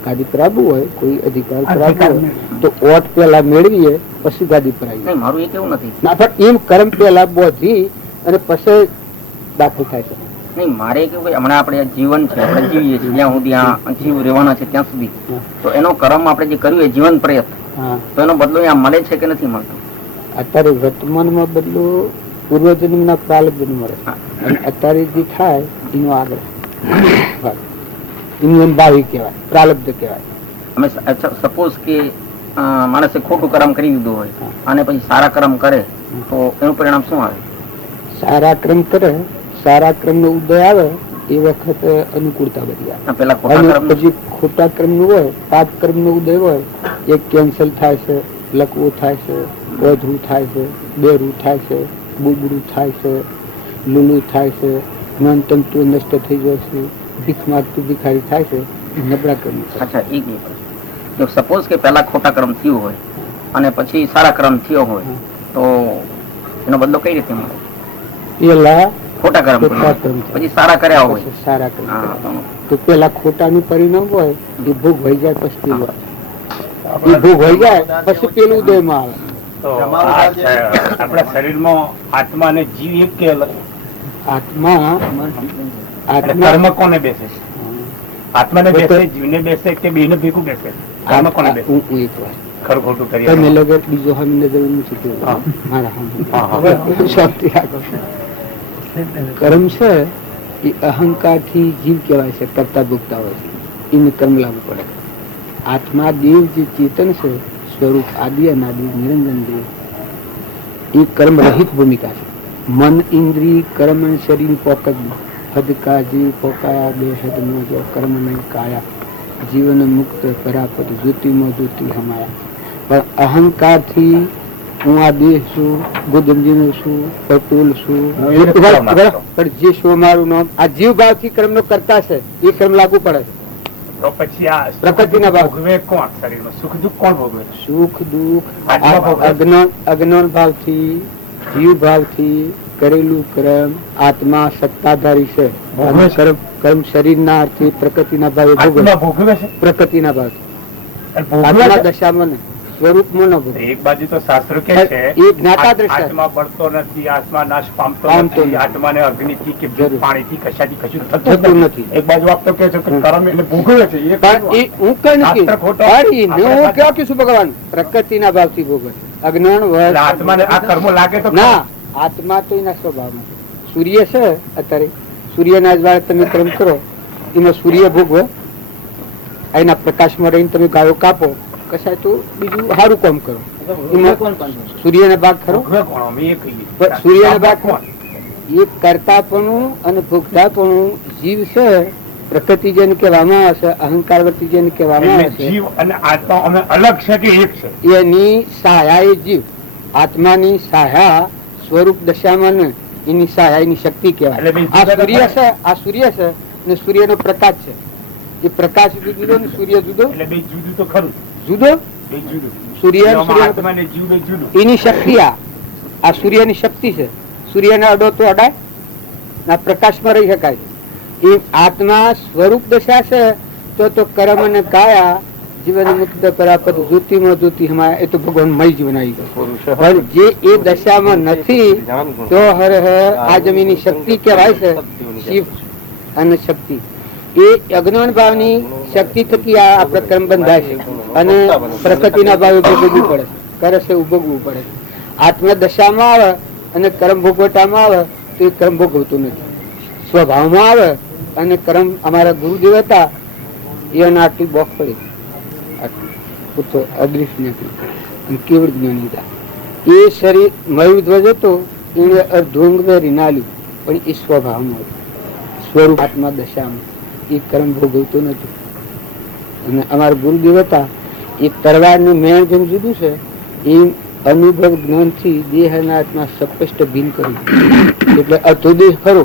ગાદી પર આવવું હોય કોઈ અધિકાર પર આવવું હોય તો ઓટ પેલા મેળવીએ પછી ગાદી પર આવીએ નહીં, મારું એ કેવું નથી. ના પણ એમ કર્મ પેલા બોધી અને પછી દાખલ થાય છે. નહીં, મારે કેવું કે હમણાં આપણે આ જીવન છે, આપણે જીવીએ છીએ જ્યાં સુધી આ જીવ રહેવાના છે ત્યાં સુધી, તો એનો કર્મ આપણે જે કર્યું એ જીવન પ્રયત, હા તો એનો બદલો અહીંયા મળે છે કે નથી મળતો? અત્યારે વર્તમાનમાં બદલો પૂર્વજન્મના પ્રારબ્ધ મળે અને અત્યારે જે થાય એનો આગળ એનું ભાવિ કહેવાય પ્રારબ્ધ કહેવાય. અમે સપોઝ કે માણસે ખોટું કર્મ કરી દીધું હોય અને પછી સારા કર્મ કરે તો એનું પરિણામ શું આવે? સારા ક્રમ કરે સારા ક્રમ નો ઉદય આવે એ વખત અનુકૂળતા બધી આવે પેલા ખોટા અને કર્મ પછી ખોટા ક્રમ નું હોય પાપ ક્રમ નો ઉદય હોય એક કેન્સલ થાય છે લકવું થાય છે ઓધરું થાય છે બેરું થાય છે બુબડું થાય છે લીલું થાય છે મન તંતુ નષ્ટ થઈ જાય છે ભીખ માગતું ભિખારી થાય છે એ નબળા કર્મ છે. અચ્છા, એક જો સપોઝ કે પેલા ખોટા કર્મ થયું હોય અને પછી સારા કર્મ થયો હોય તો એનો બદલો કઈ રીતે મળે? પેલા ખોટા કર્મ ખોટા કર્યા, કર્મ થાય. પછી સારા કર્યા હોય. પછી સારા કર્મ હા, થાય. તો પેલા ખોટાનું પરિણામ હોય એ ભોગ હોય જાય પછી પેલું આવે. એ ભોગ હોય જાય પછી પેલું ઉદયમાં આવે. તો આપણા શરીરમાં આત્મા અને જીવ એક કે અલગ? આત્મા એટલે આત્મા કર્મ કોને બેસે છે? આત્માને બેસે, જીવને બેસે કે બેને ભેગું બેસે? કર્મ કોને બેસે? હું એક વાર ખરું ખોટું કરી તમે લગત બીજો હમ નજર નથી જોયો. હા. મારા હમ. હા, હા. શાંતિ રાખો. કર્મ છે એ અહંકાર થી જીવ કહેવાય છે કરતા ભોગતા હોય છે એને કર્મ લાગુ પડે. આત્મા દેવ જે ચેતન છે સ્વરૂપ આદિ અનાદિ નિરંજન દેવ એ કર્મ રહિત ભૂમિકા છે. મન ઇન્દ્રિય કર્મ શરીર પોકજ હદકા જીવ પોકાયા બે હદ નો જો કર્મ ને કાયા જીવન મુક્ત પરાપત જ્યોતિમાં જ્યોતિ હમાયા. પણ અહંકાર થી હું આ દેહ છું ગોદંજીનો છું પટોલ છું પણ જે શું મારું નામ આ જીવ ભાવ થી કર્મ નો કરતા છે એ કર્મ લાગુ પડે છે. તો પછી આ પ્રકૃતિના ભાવ. ભોગવે કોણ? શરીરમાં સુખ દુઃખ કોણ ભોગવે? સુખ દુઃખ આત્મા ભોગવે. અજ્ઞાન ભાવ થી જીવ ભાવ થી કરેલું કર્મ આત્મા સત્તાધારી છે ભોગવે છે. કર્મ શરીર ના અર્થે પ્રકૃતિના ભાવે ભોગવે આત્મા ભોગવે છે? પ્રકૃતિના ભાવ અને ભોગવે આત્મા છે? દશામાં નહીં. સ્વરૂપમાં ન ભોગવે. એક બાજુ તો શાસ્ત્ર કે છે એ જ્ઞાતા દ્રષ્ટા આત્મા બળતો નથી, આત્મા નાશ પામતો પામતો નથી, નથી. આત્માને અગ્નિથી કે જરૂર. પાણીથી કશાથી કશું થતું થતું નથી. નથી. એક બાજુ આપ તો કહે છો કે કર્મ એટલે ભોગવે છે, એ પણ એ હું કઈ નથી શાસ્ત્ર ખોટો. હું ક્યાં કીધું ભગવાન પ્રકૃતિના ભાવથી ભોગવે અજ્ઞાન એટલે વશ આત્માને આ કર્મો લાગે તો ના આત્મા તો એના સ્વભાવમાં છે. સૂર્ય છે અત્યારે સૂર્યના જ્વાળા તમે કર્મ કરો એમાં સૂર્ય ભોગવે, એના પ્રકાશમાં રહીને તમે ગાયો કાપો કશાય તો બીજું સારું કામ કરો એમાં સૂર્યના ભાગ ખરો ભોગવે કોણ? અમે એ કહીએ. પણ સૂર્યના ભાગ કોણ? એ કરતાપણું અને ભોગતાપણું જીવ છે. પ્રકૃતિ જેને કહેવામાં આવે છે, અહંકાર વૃત્તિ જેને કહેવામાં આવે એટલે છે, જીવ અને આત્મા અમે અલગ છે કે એક છે? એની સહાયા એ જીવ, આત્માની સહાયા સ્વરૂપ દશામાં ને એની સહાયા એની શક્તિ કહેવાય. એટલે બીજું આ જગત સૂર્ય છે, આ સૂર્ય છે ને સૂર્યનો પ્રકાશ છે. એ પ્રકાશ જુદો ને સૂર્ય જુદો એટલે બે જુદું તો ખરું, જુદો બે જુદું. સૂર્ય અને આમાં સૂર્ય આત્મા ને જીવ બે જુદું. એની શક્તિ આ સૂર્યની શક્તિ છે. સૂર્યને અડો તો અડાય ના પ્રકાશમાં રહી શકાય. એ આત્મા સ્વરૂપ દશા છે તો કર્મ અને કાયા જીવન મુક્ત પરાપત જ્યોતિમાં જ્યોતિ હમાય, એ તો ભગવાન મય જીવન આવી ગયો. પણ જે એ દશામાં નથી તો હર હર આ જમીનની શક્તિ કહેવાય છે. શિવ અને શક્તિ એ અજ્ઞાન ભાવની શક્તિ થકી આ આપણે કર્મ બંધાય છે અને પ્રકૃતિના ભાવે ભોગવવું પડે છે, કરે છે ભોગવવું પડે છે. આત્મ દશામાં આવે અને કર્મ ભોગવટામાં આવે તો એ કર્મ ભોગવતું નથી. સ્વભાવમાં આવે અને કર્મ અમારા ગુરુદેવ હતા એને આટલી બોખ પડી, આટલું અદૃશ્ય નથી અને કેવળ જ્ઞાની હતા. એ શરીર મયુર ધ્વજ હતો એને અર્ધોંગ રીનાલ્યું પણ એ સ્વભાવમાં હતું. સ્વરૂપ આત્મા દશામાં એ કર્મ ભોગવતો નથી. અને અમારા ગુરુદેવ હતા એ તરવારનું મેળ જેમ જુદું છે એ અનુભવ જ્ઞાનથી દેહ અને આત્મા સ્પષ્ટ ભિન્ન કર્યું. એટલે અર્ધોદેહ ખરો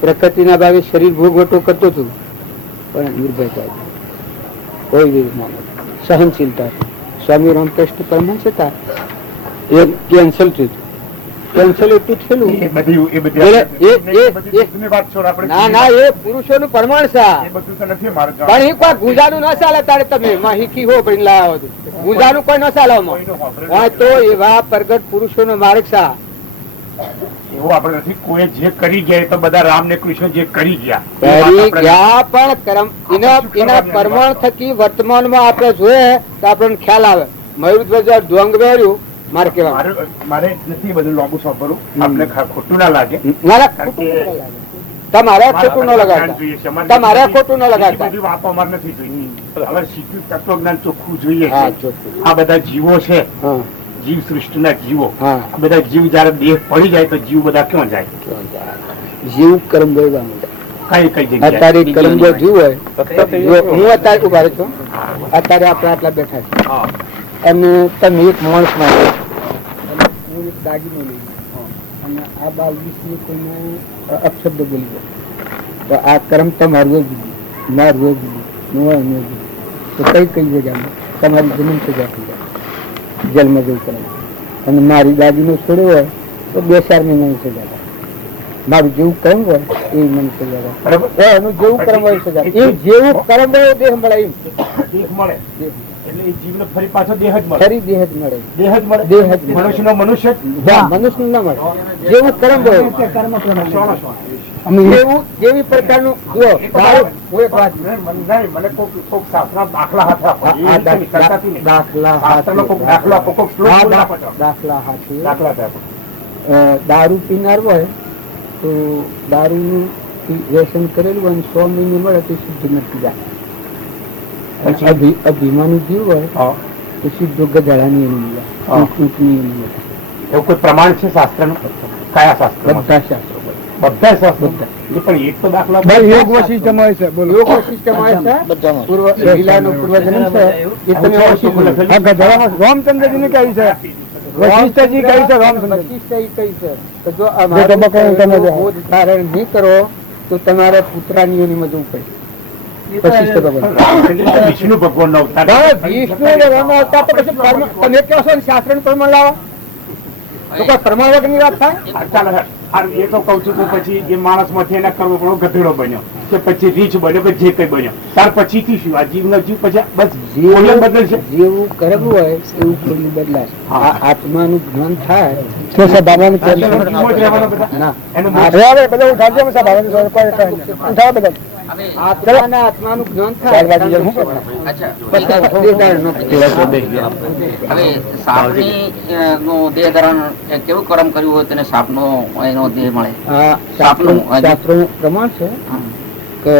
પ્રકૃતિના ભાવે શરીર ભોગવટો કરતો હતો પણ નિર્ભયતા હતી, કોઈ વિરોધમાં નથી, સહનશીલતા હતી. સ્વામી રામકૃષ્ણ પરમહંસ હતા એ કેન્સલ થયું. કેન્સલ એટલું થયેલું એ બધી વાત છોડ, આપણે ના ના એ પુરુષોનું પ્રમાણ છે આ. એ બધું તો નથી મારે જાણવું. પણ એ કોઈ ગુંજાનું ના ચાલે તારે તમે માહિતી હો પણ લાવો ગુંજાનું કોઈ ન ચાલે આમાં. તો એવા પ્રગટ પુરુષોનો માર્ગ છે આ. એવું આપણે નથી. કોઈ જે કરી ગયા એ તો બધા રામ ને કૃષ્ણ જે કરી ગયા કરી ગયા પણ કર્મ એના પ્રમાણ થકી વર્તમાનમાં આપણે જોઈએ તો આપણને ખ્યાલ આવે. મયુર ધ્વજ ધ્વંગ વેર્યું મારે કેવા મારે નથી બધું લાંબુ સાંભળવું, આપણે ખોટું ના લાગે. મારા તમારે ખોટું ન લગાડતા, તમારે ખોટું ન લગાડતા. બધી વાતો અમારે નથી જોઈ. હવે શીખ્યું તત્વજ્ઞાન ચોખ્ખું જોઈએ હા, છે. ચોખ્ખું. આ બધા જીવો છે, હા, જીવ સૃષ્ટિના જીવો, હા. આ બધા જીવ જયારે દેહ પડી જાય તો જીવ બધા ક્યાં જાય? જીવ કર્મ બોલવા કઈ કઈ જગ્યાએ? અત્યારે કર્મ જો જીવ હોય જો હું અત્યારે ઉભા છું, અત્યારે આપણે આટલા બેઠા છે હા. અને તમે એક માણસ માં હું એક દાગીનો લઈ અને આ બાવીસની કોઈને અપશબ્દ બોલી જાય તો આ કર્મ તમારું જ મારું જ તો કઈ કઈ જગ્યામાં તમારી જમીન સજા થઈ જાય, જન્મ જઈ કરે. અને મારી દાદીનો છોડ્યો હોય તો 2-4 મહિનાની સજા થાય. મારું જેવું કર્મ હોય એ મને સજા થાય. એનું જેવું કર્મ હોય સજા, એ જેવું કર્મ હોય દેહ મળે. એમ દેહ મળે એટલે એ જીવને ફરી પાછો દેહ જ મળે. ફરી દેહ જ મળે. દેહ જ મળે. દેહ જ મળે. મનુષ્યનો મનુષ્ય મનુષ્ય ના મળે. જેવું કર્મ હોય જેવી પ્રકારનું જો હું એક વાત મને કોક શાસ્ત્રના દાખલા હાથે આપો. એ રીતે કરતાથી નહીં. દાખલા શાસ્ત્રનો કોક દાખલો આપો, કોક શ્લોક બોલી આપો તો. દાખલા હાથે દાખલા આપો. દારૂ પીનાર હોય તો દારૂનું વ્યસન કરેલું હોય 100 મહિને મળે તો શુદ્ધ નથી જાય. અભિમાની જીવ હોય હા. તો સીધો ગધાડાની એની મળે, ઊંચની એની મળે. એવું કોઈ પ્રમાણ છે શાસ્ત્રનું? કયા શાસ્ત્ર? બધા શાસ્ત્રો બધા શાસ્ત્રો. પણ એક તો દાખલા યોગ વશિષ્ઠ હોય છે. બોલો યોગ વશિષ્ઠ હોય છે. પૂર્વ લીલાનો પૂર્વજન્મ છે એ તમે રામચંદ્રજી ને કહ્યું છે, વશિષ્ઠજી કહ્યું છે, રામચંદ્ર વશિષ્ઠ કહ્યું છે કે જો અમારે બોધ ધારણ નહીં કરો તો તમારે પુત્રાની યોનિમાં જવું પડે. વશિષ્ઠ ભગવાન વિષ્ણુ ભગવાન નો અવતાર. વિષ્ણુ ભગવાનનો અવતાર તો પછી તમે કહો છો શાસ્ત્ર નું પ્રમાણ લાવો તો કોઈ પ્રમાણ વગરની વાત થાય? ચાલો એ તો કઉ છું તો પછી એ માણસ માંથી એને કરવો પડો ગધેડો બન્યો. કે પછી રીછ બન્યો કે જે કઈ બન્યો ત્યાર પછીથી શું આ જીવનો જીવ પછી બસ જીવ બદલશે. જેવું કરવું હોય એવું ખોલી બદલાશે. આ આત્માનું જ્ઞાન થાય તો સાહેબ બાબાને જીવમાં જ રહેવાના બધા. ના એનું હવે બધા ઉઠાડજો સાહેબ ઉઠાડો બધા આત્માનું જ્ઞાન થાય હવે સાપની નો દેહ ધારણ કેવું કર્મ કર્યું હોય તેને સાપનો એનો દેહ મળે. શાસ્ત્રોનું પ્રમાણ છે કે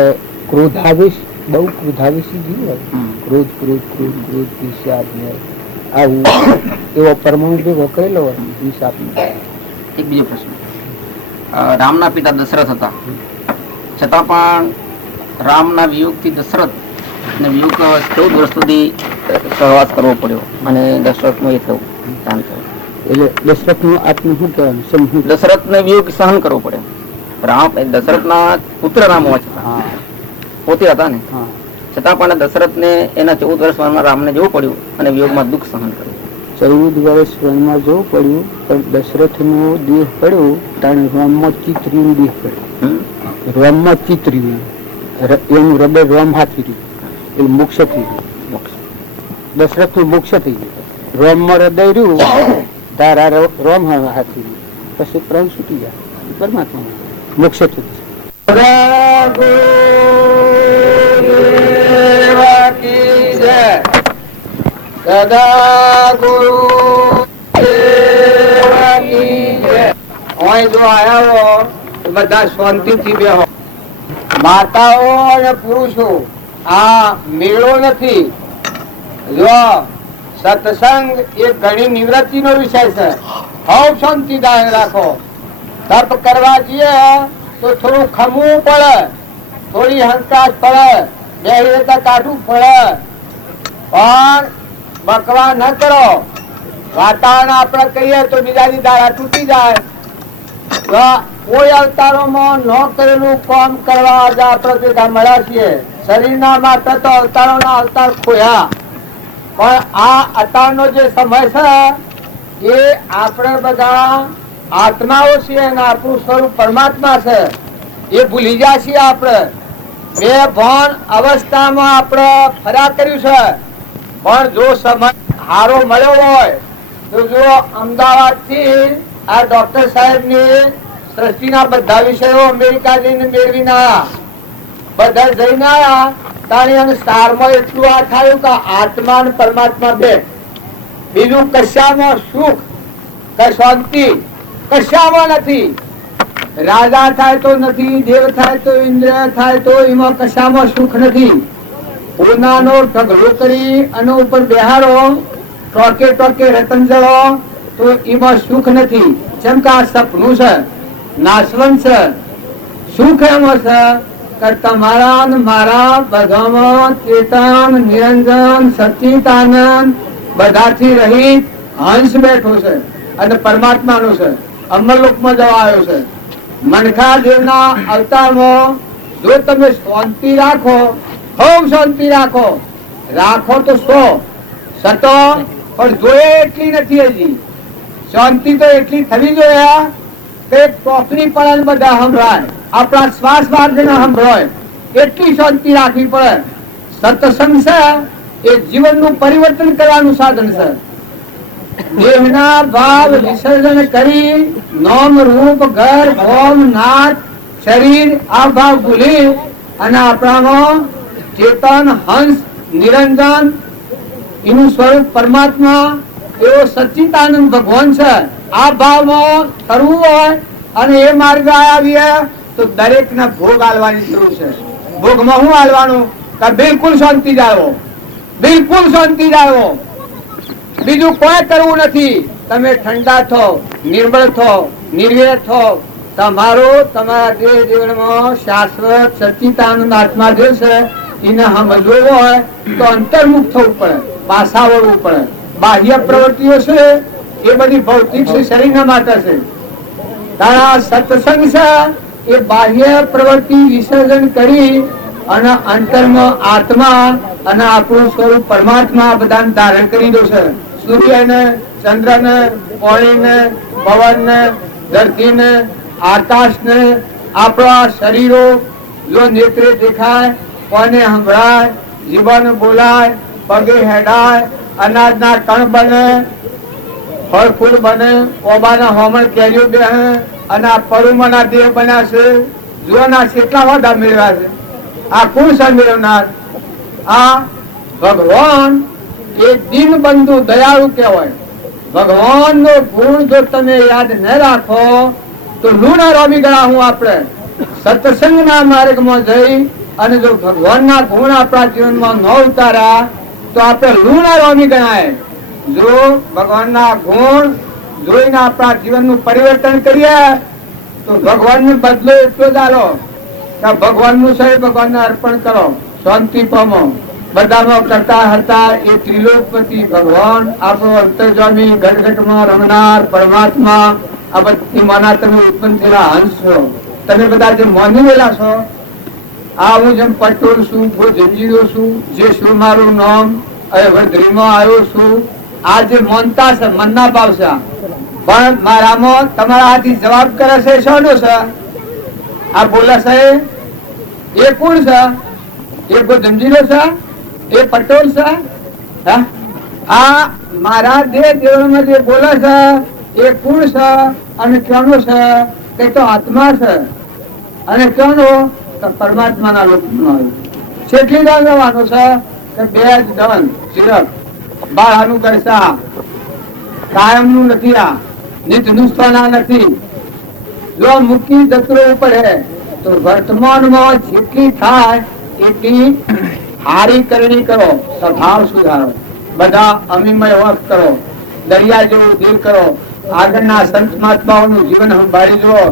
ક્રોધાવેશ બહુ ક્રોધાવેશી જીવ હોય ક્રોધ ક્રોધ ક્રોધ ક્રોધ ઈર્ષ્યા આવું એવો પરમાણુ ભેગો કરેલો હોય એ સાપનો. એક બીજો પ્રશ્ન, રામના પિતા દશરથ હતા છતાં પણ રામના વિયોગથી દશરથ ને વિયોગ 14 વર્ષ સુધી સહવાસ કરવો પડ્યો અને દશરથનું એ થયું દાન થયું. એટલે દશરથનું આત્મા શું કહેવાનું? દશરથને વિયોગ સહન કરવો પડ્યો. દશરથના પુત્ર રામ હોવા છતાં પોતે હતા ને છતાં પણ દશરથને એના 14 વર્ષ વનમાં રામને જવું પડ્યું અને વિયોગમાં દુઃખ સહન કર્યું. 14 વર્ષ વનમાં જવું પડ્યું પણ દશરથનો દેહ પડ્યો ત્યારે રામમાં ચિત્રીનું દેહ પડ્યું. રામમાં ચિત્રી એનું હૃદય રામ હાથી રહ્યું એટલે મોક્ષ થઈ ગયું. દશરથનું મોક્ષ થઈ ગયું. રામમાં હૃદય રહ્યું તારા રામ હાથી રહ્યું પછી પ્રાણ છૂટી જાય પરમાત્મા મોક્ષ થઈ જાય. બધા શાંતિથી બેહો. માતાઓ અને પુરુષો આ મેળો નથી. જો સત્સંગ એ ઘણી નિવૃત્તિનો વિષય છે. હવ શાંતિદાયક રાખો. તપ કરવા જઈએ તો થોડું ખમવું પડે, થોડી હંકાશ પડે, બે રહેતા કાઢવું પડે, પણ બકવા ન કરો. વાતાવરણ આપણે કહીએ તો બીજા દાડા તૂટી જાય. કોઈ અવતારોમાં ન કરેલું કામ કરવા આજે આપણે ભેગા મળ્યા છીએ. શરીરના માટે તો અવતારોના અવતાર ખોયા, પણ આ અત્યારનો જે સમય છે એ આપણે બધા આત્માઓ છીએ અને આપણું સ્વરૂપ પરમાત્મા છે એ ભૂલી જાય છીએ. આપણે બે ભાન અવસ્થામાં આપણે ફર્યા કર્યું છે. પણ જો સમય સારો મળ્યો હોય તો જો અમદાવાદ થી આ ડોક્ટર સાહેબ ની સૃષ્ટિના બધા વિષયો અમેરિકા જઈને મેળવીને આવ્યા. બધા જઈને આવ્યા તાણી અને સારમાં એટલું આ થયું કે આત્મા અને પરમાત્મા બે, બીજું કશામાં સુખ કે શાંતિ કશામાં નથી. રાજા થાય તો નથી, દેવ થાય તો ઇન્દ્ર થાય તો એમાં કશામાં સુખ નથી. ઉનાનો ઢગલો કરી અને ઉપર બેહારો, ટોકે ટોકે રતન જળો તો એમાં સુખ નથી. જેમ કે આ સપનું છે, નાશવંત છે. સુખ એમાં છે કે તમારા ને મારા બધામાં ચેતન નિરંજન સચ્ચિદાનંદ બધાથી રહિત હંસ બેઠો છે અને પરમાત્માનો છે. અમરલોકમાં જવા આવ્યો છે. મનખા દેવના અવતારમાં જો તમે શાંતિ રાખો, ખૂબ શાંતિ રાખો, રાખો તો સતો પણ જોઈએ એટલી નથી. હજી શાંતિ તો એટલી થવી જોઈએ કે ટોકરી પડે બધા સંભળાય, આપણા શ્વાસ બહાર જઈને સંભળાય એટલી શાંતિ રાખવી પડે. સત્સંગ છે એ જીવનનું પરિવર્તન કરવાનું સાધન છે. દેહના ભાવ વિસર્જન કરી નોમ રૂપ ઘર ભોમ નાથ શરીર આ ભાવ ભૂલી અને આપણામાં ચેતન હંસ નિરંજન એનું સ્વરૂપ પરમાત્મા એવો સચ્ચિદાનંદ ભગવાન છે. આ ભાવમાં કરવું હોય અને એ માર્ગ આવીએ તો દરેક ને ભોગ આલવાની જરૂર છે. ભોગમાં શું આલવાનું કે બિલકુલ શાંતિ જાળવો, બિલકુલ શાંતિ જાળવો, બીજું કોઈ કરવું નથી. તમે ઠંડા થો, નિર્મળ થો, નિર્વેર થો. તમારો તમારા દેહ જીવનમાં શાશ્વત સચ્ચિદાનંદ આત્મા જે છે એને સમજવો હોય તો અંતર્મુખ થવું પડે, પાછા વળવું પડે. બાહ્ય પ્રવૃત્તિઓ છે એ બધી ભૌતિક છે, શરીરના માટે છે. તારા સત્સંગ છે એ બાહ્ય પ્રવૃત્તિ વિસર્જન કરી અને અંતરમાં આત્મા અને આપણું સ્વરૂપ પરમાત્મા બધાને ધારણ કરી દો છે. સૂર્યને, ચંદ્રને, પાણીને, પવનને, ધરતીને, આકાશને, આપણા શરીરો જો નેત્રે દેખાય, કોને સંભળાય, જીવન બોલાય, પગે હેડાય, અનાજના કણ બને, ફળ ફૂલ બને, ઓબાના હોમણ કેરીઓ બેહે, અને આ પરુમાના દેહ બન્યા છે. જુઓના કેટલા વાદા મેળવ્યા છે. આ કોણ છે મેળવનાર? આ ભગવાન એ દિન બંધુ દયાળુ કહેવાય. ભગવાન નો ગુણ જો તમે યાદ ન રાખો તો લુણા રોમી ગયા. હું આપણે સત્સંગના માર્ગમાં જઈ અને જો ભગવાનના ગુણ આપણા જીવનમાં ન ઉતાર્યા તો આપણે લુણા રોમી ગણાય. જો ભગવાનના ગુણ જોઈને આપણા જીવનનું પરિવર્તન કરીએ તો ભગવાનને બદલો એટલો જ આલો કે ભગવાનનું છે ભગવાનને અર્પણ કરો, શાંતિ પામો. બધામાં કરતા હતા એ ત્રિલોકપતિ ભગવાન, આપણો અંતર્જામી ગટગટમાં રમનાર પરમાત્મા, આ બધી માના તમે ઉત્પન્ન થયેલા હંસ છો. તમે બધા જે માની ગયેલા છો, આ હું જેમ પટોળ છું, હું જંજીરો છું, જે શું મારું નામ વડધરીમાં આવ્યો છું, આ જે માનતા છે મનના ભાવ છે. પણ મારામાં તમારા હાથી જવાબ કરે છે શાનો છે? આ બોલે છે એ કોણ છે? એ કોઈ જંજીરો છે? એ પટોળ છે? આ મારા દેહ દેવળમાં જે બોલે છે એ કોણ છે અને ક્યાંનો છે? કે તો આત્મા છે. અને ક્યાંનો? તો પરમાત્માના લોકમાં. કેટલી વાર જવાનું છે? કે 2 જ દવન સિરપ બાળાનું કરશા, કાયમનું નથી. આ નિત નુસ્ખાના નથી. જો મૂકી જતું પડે તો વર્તમાનમાં જેટલી થાય એટલી હારી કરણી કરો, સ્વભાવ સુધારો, બધા અમીમય વખ કરો, દરિયા જેવું દિલ કરો, આગળના સંત મહાત્માઓનું જીવન સંભાળી જુઓ.